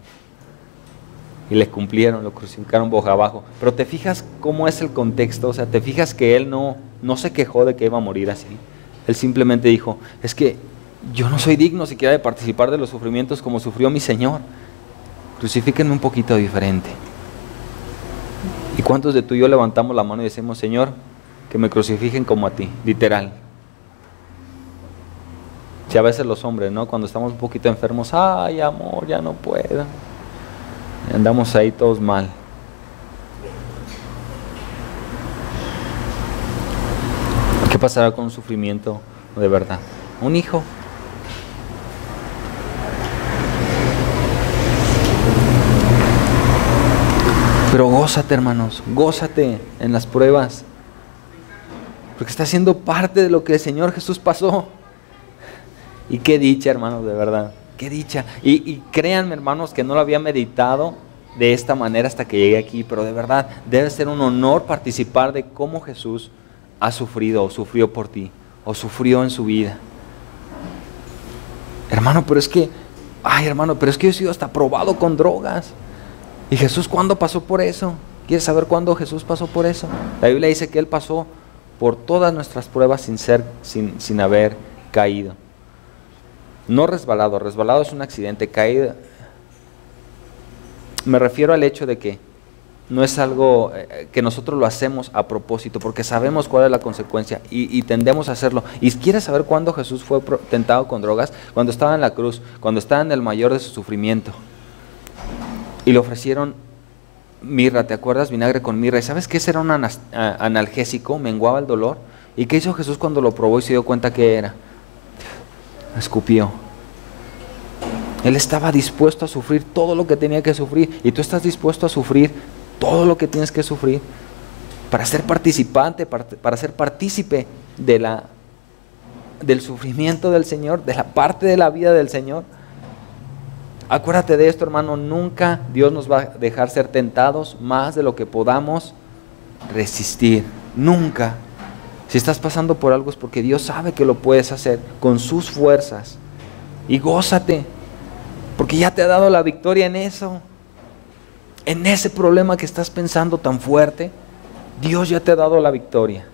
Y le cumplieron, lo crucificaron boca abajo. Pero te fijas cómo es el contexto, o sea, te fijas que él no se quejó de que iba a morir así. Él simplemente dijo, es que yo no soy digno siquiera de participar de los sufrimientos como sufrió mi Señor, crucifíquenme un poquito diferente. ¿Y cuántos de tú y yo levantamos la mano y decimos, Señor, que me crucifiquen como a ti, literal? Si a veces los hombres, ¿no? Cuando estamos un poquito enfermos, ay amor, ya no puedo. Y andamos ahí todos mal. ¿Qué pasará con un sufrimiento de verdad? Un hijo. Pero gózate, hermanos, gózate en las pruebas, porque está siendo parte de lo que el Señor Jesús pasó. Y qué dicha, hermanos, de verdad, qué dicha. Y créanme, hermanos, que no lo había meditado de esta manera hasta que llegué aquí, pero de verdad debe ser un honor participar de cómo Jesús ha sufrido o sufrió por ti, o sufrió en su vida. Hermano, pero es que yo he sido hasta probado con drogas. ¿Y Jesús cuándo pasó por eso? ¿Quieres saber cuándo Jesús pasó por eso? La Biblia dice que Él pasó por todas nuestras pruebas sin haber caído. No resbalado, resbalado es un accidente, caído. Me refiero al hecho de que no es algo que nosotros lo hacemos a propósito, porque sabemos cuál es la consecuencia y tendemos a hacerlo. ¿Y quieres saber cuándo Jesús fue tentado con drogas? Cuando estaba en la cruz, cuando estaba en el mayor de su sufrimiento. Y le ofrecieron mirra, ¿te acuerdas? Vinagre con mirra. ¿Y sabes qué? Ese era un analgésico, menguaba el dolor. ¿Y qué hizo Jesús cuando lo probó y se dio cuenta que era? Escupió. Él estaba dispuesto a sufrir todo lo que tenía que sufrir. Y tú estás dispuesto a sufrir todo lo que tienes que sufrir para ser participante, para ser partícipe del sufrimiento del Señor, de la parte de la vida del Señor. Acuérdate de esto, hermano, nunca Dios nos va a dejar ser tentados más de lo que podamos resistir. Nunca. Si estás pasando por algo es porque Dios sabe que lo puedes hacer con sus fuerzas. Y gózate, porque ya te ha dado la victoria en eso. En ese problema que estás pensando tan fuerte, Dios ya te ha dado la victoria.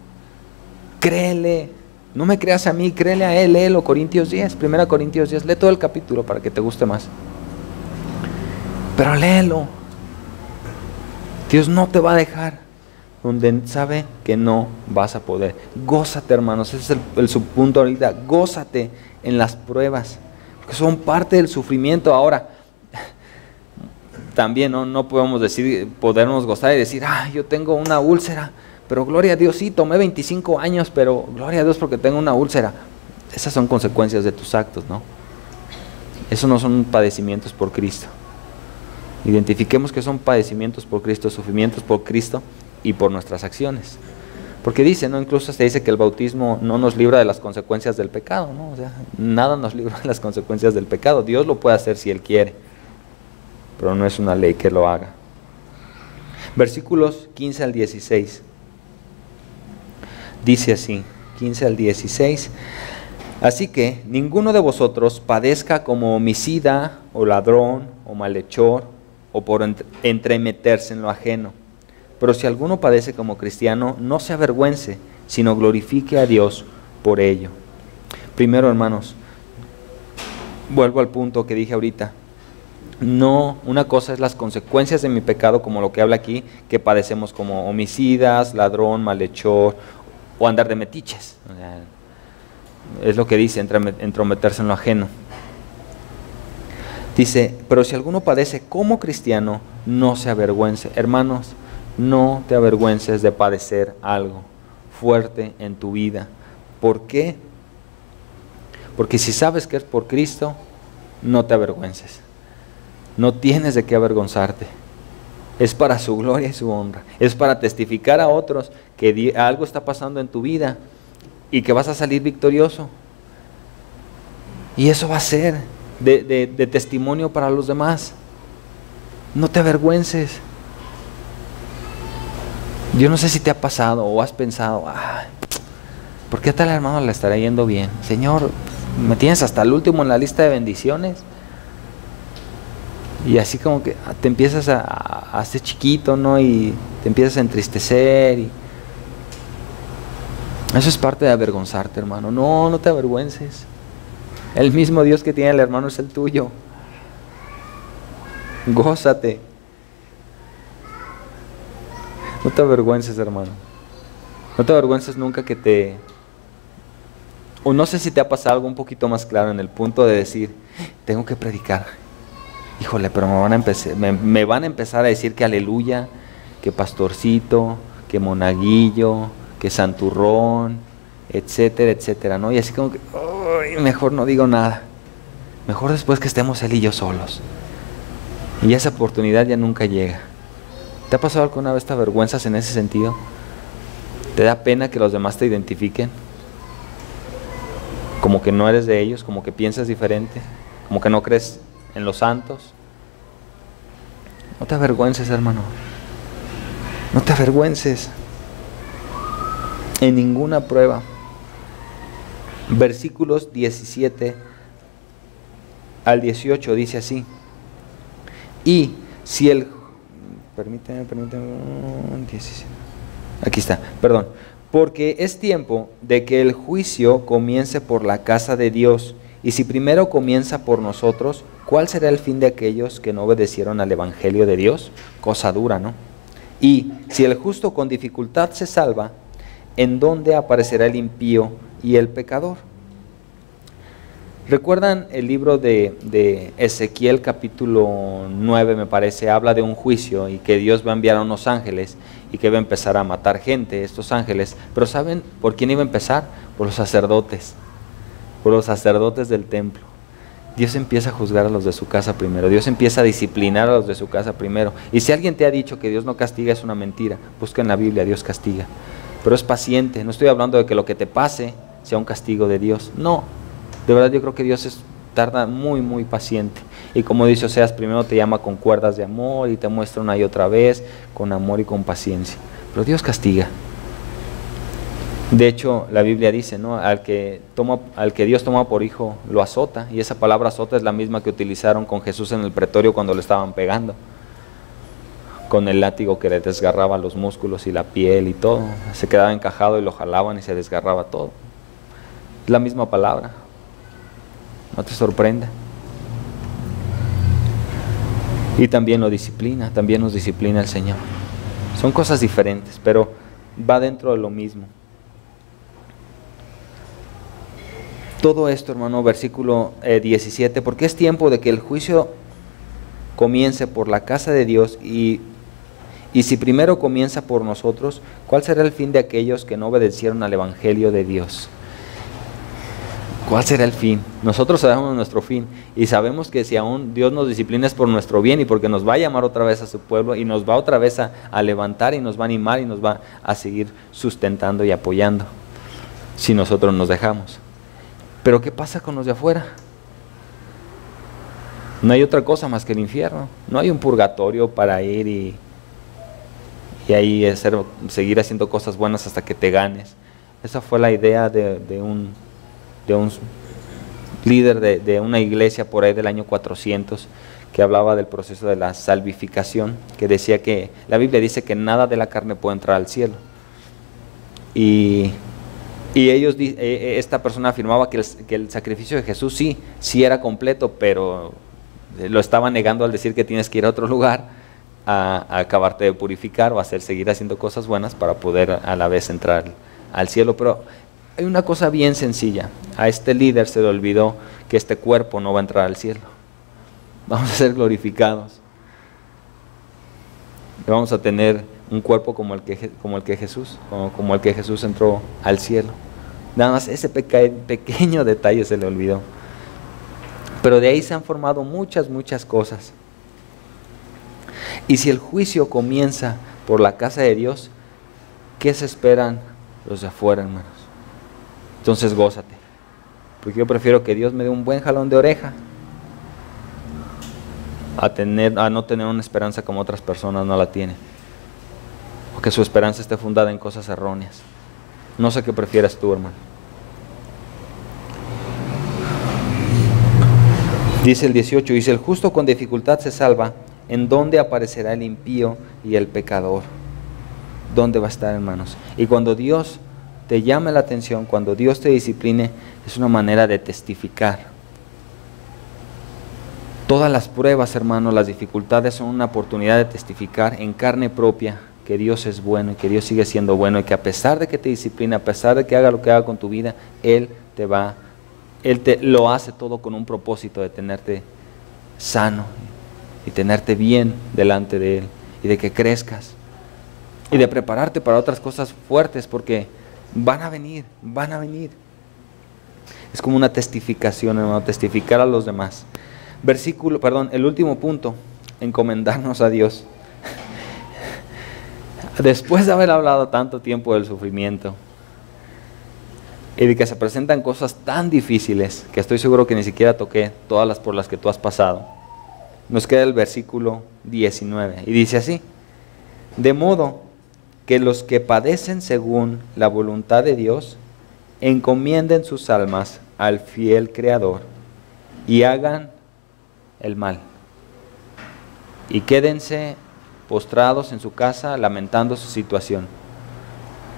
Créele. No me creas a mí, créele a Él, léelo, Corintios 10, 1 Corintios 10, lee todo el capítulo para que te guste más. Pero léelo. Dios no te va a dejar donde sabe que no vas a poder. Gózate, hermanos, ese es el subpunto ahorita. Gózate en las pruebas, que son parte del sufrimiento. Ahora, también no podemos podernos gozar y decir, yo tengo una úlcera, pero gloria a Dios, sí, tomé 25 años, pero gloria a Dios porque tengo una úlcera. Esas son consecuencias de tus actos, ¿no? Esos no son padecimientos por Cristo. Identifiquemos que son padecimientos por Cristo, sufrimientos por Cristo y por nuestras acciones. Porque dice, ¿no? Incluso se dice que el bautismo no nos libra de las consecuencias del pecado, ¿no? O sea, nada nos libra de las consecuencias del pecado. Dios lo puede hacer si Él quiere, pero no es una ley que lo haga. Versículos 15 al 16. Dice así, 15 al 16. Así que ninguno de vosotros padezca como homicida o ladrón o malhechor o por entremeterse en lo ajeno. Pero si alguno padece como cristiano, no se avergüence, sino glorifique a Dios por ello. Primero, hermanos, vuelvo al punto que dije ahorita. No, una cosa es las consecuencias de mi pecado, como lo que habla aquí, que padecemos como homicidas, ladrón, malhechor o andar de metiches. O sea, es lo que dice, entrometerse en lo ajeno. Dice, pero si alguno padece como cristiano, no se avergüence. Hermanos, no te avergüences de padecer algo fuerte en tu vida. ¿Por qué? Porque si sabes que es por Cristo, no te avergüences. No tienes de qué avergonzarte. Es para su gloria y su honra. Es para testificar a otros que algo está pasando en tu vida y que vas a salir victorioso. Y eso va a ser de testimonio para los demás. No te avergüences. Yo no sé si te ha pasado o has pensado, ¿por qué a tal hermano le estará yendo bien? Señor, me tienes hasta el último en la lista de bendiciones. Y así como que te empiezas a hacer chiquito, ¿no? Y te empiezas a entristecer. Eso es parte de avergonzarte, hermano. No, no te avergüences. El mismo Dios que tiene el hermano es el tuyo. Gózate. No te avergüences, hermano. No te avergüences nunca o no sé si te ha pasado algo un poquito más claro en el punto de decir, tengo que predicar. Híjole, pero me van a empezar a decir que aleluya, que pastorcito, que monaguillo, que santurrón, etcétera, etcétera, ¿no? Y así como que, mejor no digo nada. Mejor después que estemos él y yo solos. Y esa oportunidad ya nunca llega. ¿Te ha pasado alguna vez te avergüenzas en ese sentido? ¿Te da pena que los demás te identifiquen? Como que no eres de ellos, como que piensas diferente, como que no crees en los santos. No te avergüences, hermano. No te avergüences en ninguna prueba. Versículos 17 al 18 dice así. Y si el... Permíteme. 17. Aquí está, perdón. Porque es tiempo de que el juicio comience por la casa de Dios. Y si primero comienza por nosotros, ¿cuál será el fin de aquellos que no obedecieron al Evangelio de Dios? Cosa dura, ¿no? Y si el justo con dificultad se salva, ¿en dónde aparecerá el impío y el pecador? ¿Recuerdan el libro de Ezequiel capítulo 9, me parece? Habla de un juicio y que Dios va a enviar a unos ángeles y que va a empezar a matar gente, estos ángeles. Pero ¿saben por quién iba a empezar? Por los sacerdotes del templo. Dios empieza a juzgar a los de su casa primero. Dios empieza a disciplinar a los de su casa primero. Y si alguien te ha dicho que Dios no castiga, es una mentira. Busca en la Biblia, Dios castiga. Pero es paciente. No estoy hablando de que lo que te pase sea un castigo de Dios. No. De verdad yo creo que Dios tarda muy, muy paciente. Y como dice Oseas, primero te llama con cuerdas de amor y te muestra una y otra vez con amor y con paciencia. Pero Dios castiga. De hecho, la Biblia dice, ¿no? Al que Dios toma por hijo, lo azota. Y esa palabra azota es la misma que utilizaron con Jesús en el pretorio cuando le estaban pegando. Con el látigo que le desgarraba los músculos y la piel y todo. Se quedaba encajado y lo jalaban y se desgarraba todo. Es la misma palabra. No te sorprenda. Y también lo disciplina, también nos disciplina el Señor. Son cosas diferentes, pero va dentro de lo mismo. Todo esto, hermano, versículo 17, porque es tiempo de que el juicio comience por la casa de Dios y si primero comienza por nosotros, ¿cuál será el fin de aquellos que no obedecieron al Evangelio de Dios? ¿Cuál será el fin? Nosotros sabemos nuestro fin y sabemos que si aún Dios nos disciplina es por nuestro bien y porque nos va a llamar otra vez a su pueblo y nos va otra vez a levantar y nos va a animar y nos va a seguir sustentando y apoyando si nosotros nos dejamos. Pero ¿qué pasa con los de afuera? No hay otra cosa más que el infierno. No hay un purgatorio para ir y ahí seguir haciendo cosas buenas hasta que te ganes. Esa fue la idea de un líder de una iglesia por ahí del año 400 que hablaba del proceso de la salvificación, que decía que la Biblia dice que nada de la carne puede entrar al cielo. Y Y esta persona afirmaba que el sacrificio de Jesús sí era completo, pero lo estaba negando al decir que tienes que ir a otro lugar a acabarte de purificar o seguir haciendo cosas buenas para poder a la vez entrar al cielo. Pero hay una cosa bien sencilla: a este líder se le olvidó que este cuerpo no va a entrar al cielo. Vamos a ser glorificados. Vamos a tener un cuerpo como el que Jesús entró al cielo. Nada más ese pequeño detalle se le olvidó. Pero de ahí se han formado muchas cosas. Y si el juicio comienza por la casa de Dios, ¿qué se esperan los de afuera, hermanos? Entonces gózate, porque yo prefiero que Dios me dé un buen jalón de oreja a no tener una esperanza como otras personas no la tienen, o que su esperanza esté fundada en cosas erróneas. No sé qué prefieres tú, hermano. Dice el 18, y si el justo con dificultad se salva, ¿en dónde aparecerá el impío y el pecador? ¿Dónde va a estar, hermanos? Y cuando Dios te llame la atención, cuando Dios te discipline, es una manera de testificar. Todas las pruebas, hermanos, las dificultades son una oportunidad de testificar en carne propia que Dios es bueno y que Dios sigue siendo bueno, y que a pesar de que te discipline, a pesar de que haga lo que haga con tu vida, Él lo hace todo con un propósito de tenerte sano y tenerte bien delante de Él, y de que crezcas y de prepararte para otras cosas fuertes, porque van a venir. Es como una testificación, hermano, testificar a los demás. El último punto, encomendarnos a Dios. Después de haber hablado tanto tiempo del sufrimiento y de que se presentan cosas tan difíciles, que estoy seguro que ni siquiera toqué todas las por las que tú has pasado, nos queda el versículo 19, y dice así: de modo que los que padecen según la voluntad de Dios, encomienden sus almas al fiel Creador, y hagan el mal, y quédense postrados en su casa lamentando su situación,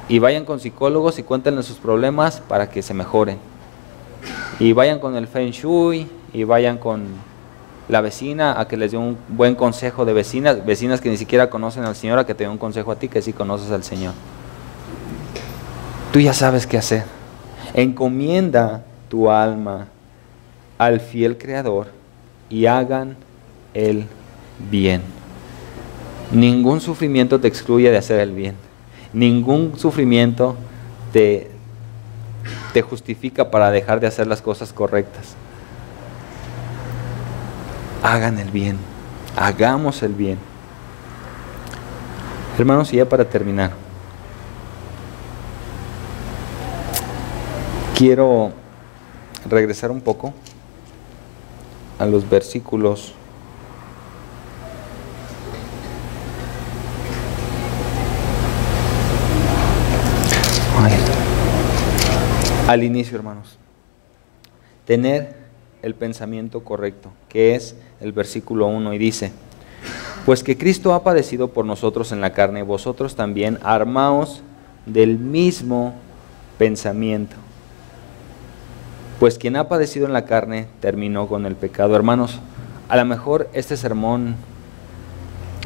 y vayan con psicólogos y cuéntenle sus problemas para que se mejoren, y vayan con el Feng Shui, y vayan con la vecina a que les dé un buen consejo de vecinas que ni siquiera conocen al Señor, a que te dé un consejo a ti que sí conoces al Señor. Tú ya sabes qué hacer. Encomienda tu alma al fiel Creador y hagan el bien. Ningún sufrimiento te excluye de hacer el bien. Ningún sufrimiento te justifica para dejar de hacer las cosas correctas. Hagan el bien, hagamos el bien. Hermanos, y ya para terminar, quiero regresar un poco a los versículos al inicio, hermanos. Tener el pensamiento correcto, que es el versículo 1, y dice: pues que Cristo ha padecido por nosotros en la carne, vosotros también armaos del mismo pensamiento. Pues quien ha padecido en la carne terminó con el pecado. Hermanos, a lo mejor este sermón,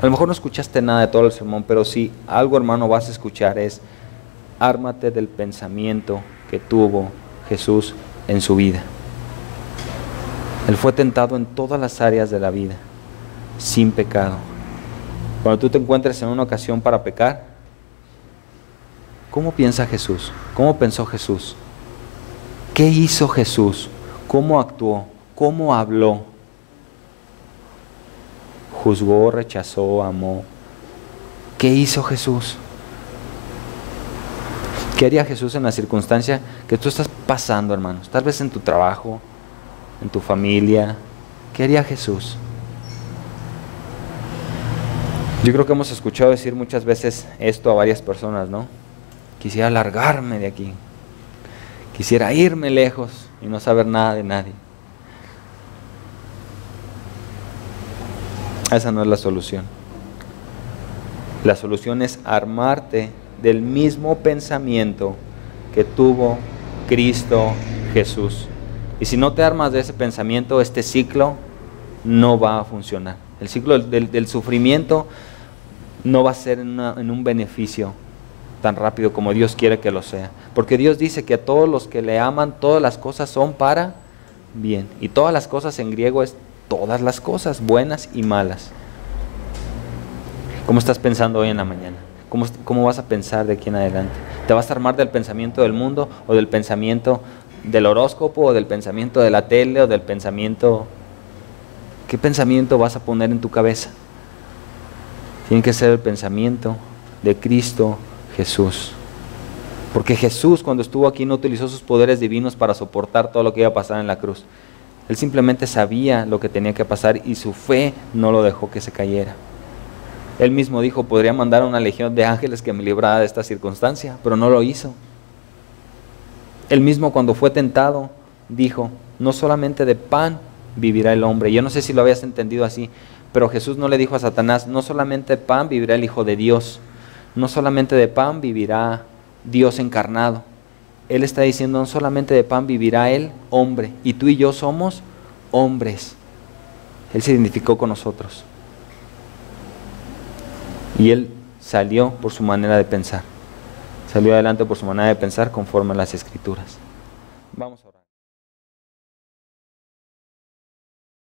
a lo mejor no escuchaste nada de todo el sermón, pero si algo, hermano, vas a escuchar es: ármate del pensamiento que tuvo Jesús en su vida. Él fue tentado en todas las áreas de la vida, sin pecado. Cuando tú te encuentres en una ocasión para pecar, ¿cómo piensa Jesús? ¿Cómo pensó Jesús? ¿Qué hizo Jesús? ¿Cómo actuó? ¿Cómo habló? ¿Juzgó, rechazó, amó? ¿Qué hizo Jesús? ¿Qué haría Jesús en la circunstancia que tú estás pasando, hermanos? Tal vez en tu trabajo, en tu familia. ¿Qué haría Jesús? Yo creo que hemos escuchado decir muchas veces esto a varias personas, ¿no? Quisiera largarme de aquí. Quisiera irme lejos y no saber nada de nadie. Esa no es la solución. La solución es armarte del mismo pensamiento que tuvo Cristo Jesús. Y si no te armas de ese pensamiento, este ciclo no va a funcionar. El ciclo del sufrimiento no va a ser en un beneficio tan rápido como Dios quiere que lo sea. Porque Dios dice que a todos los que le aman, todas las cosas son para bien. Y todas las cosas en griego es todas las cosas, buenas y malas. ¿Cómo estás pensando hoy en la mañana? ¿Cómo vas a pensar de aquí en adelante? ¿Te vas a armar del pensamiento del mundo o del pensamiento del horóscopo o del pensamiento de la tele o del pensamiento? ¿Qué pensamiento vas a poner en tu cabeza? Tiene que ser el pensamiento de Cristo Jesús. Porque Jesús, cuando estuvo aquí, no utilizó sus poderes divinos para soportar todo lo que iba a pasar en la cruz. Él simplemente sabía lo que tenía que pasar y su fe no lo dejó que se cayera. Él mismo dijo, podría mandar a una legión de ángeles que me librara de esta circunstancia, pero no lo hizo. Él mismo, cuando fue tentado, dijo, no solamente de pan vivirá el hombre. Yo no sé si lo habías entendido así, pero Jesús no le dijo a Satanás, no solamente de pan vivirá el Hijo de Dios, no solamente de pan vivirá Dios encarnado. Él está diciendo, no solamente de pan vivirá el hombre, y tú y yo somos hombres. Él se identificó con nosotros. Y Él salió por su manera de pensar. Salió adelante por su manera de pensar conforme a las Escrituras. Vamos a orar.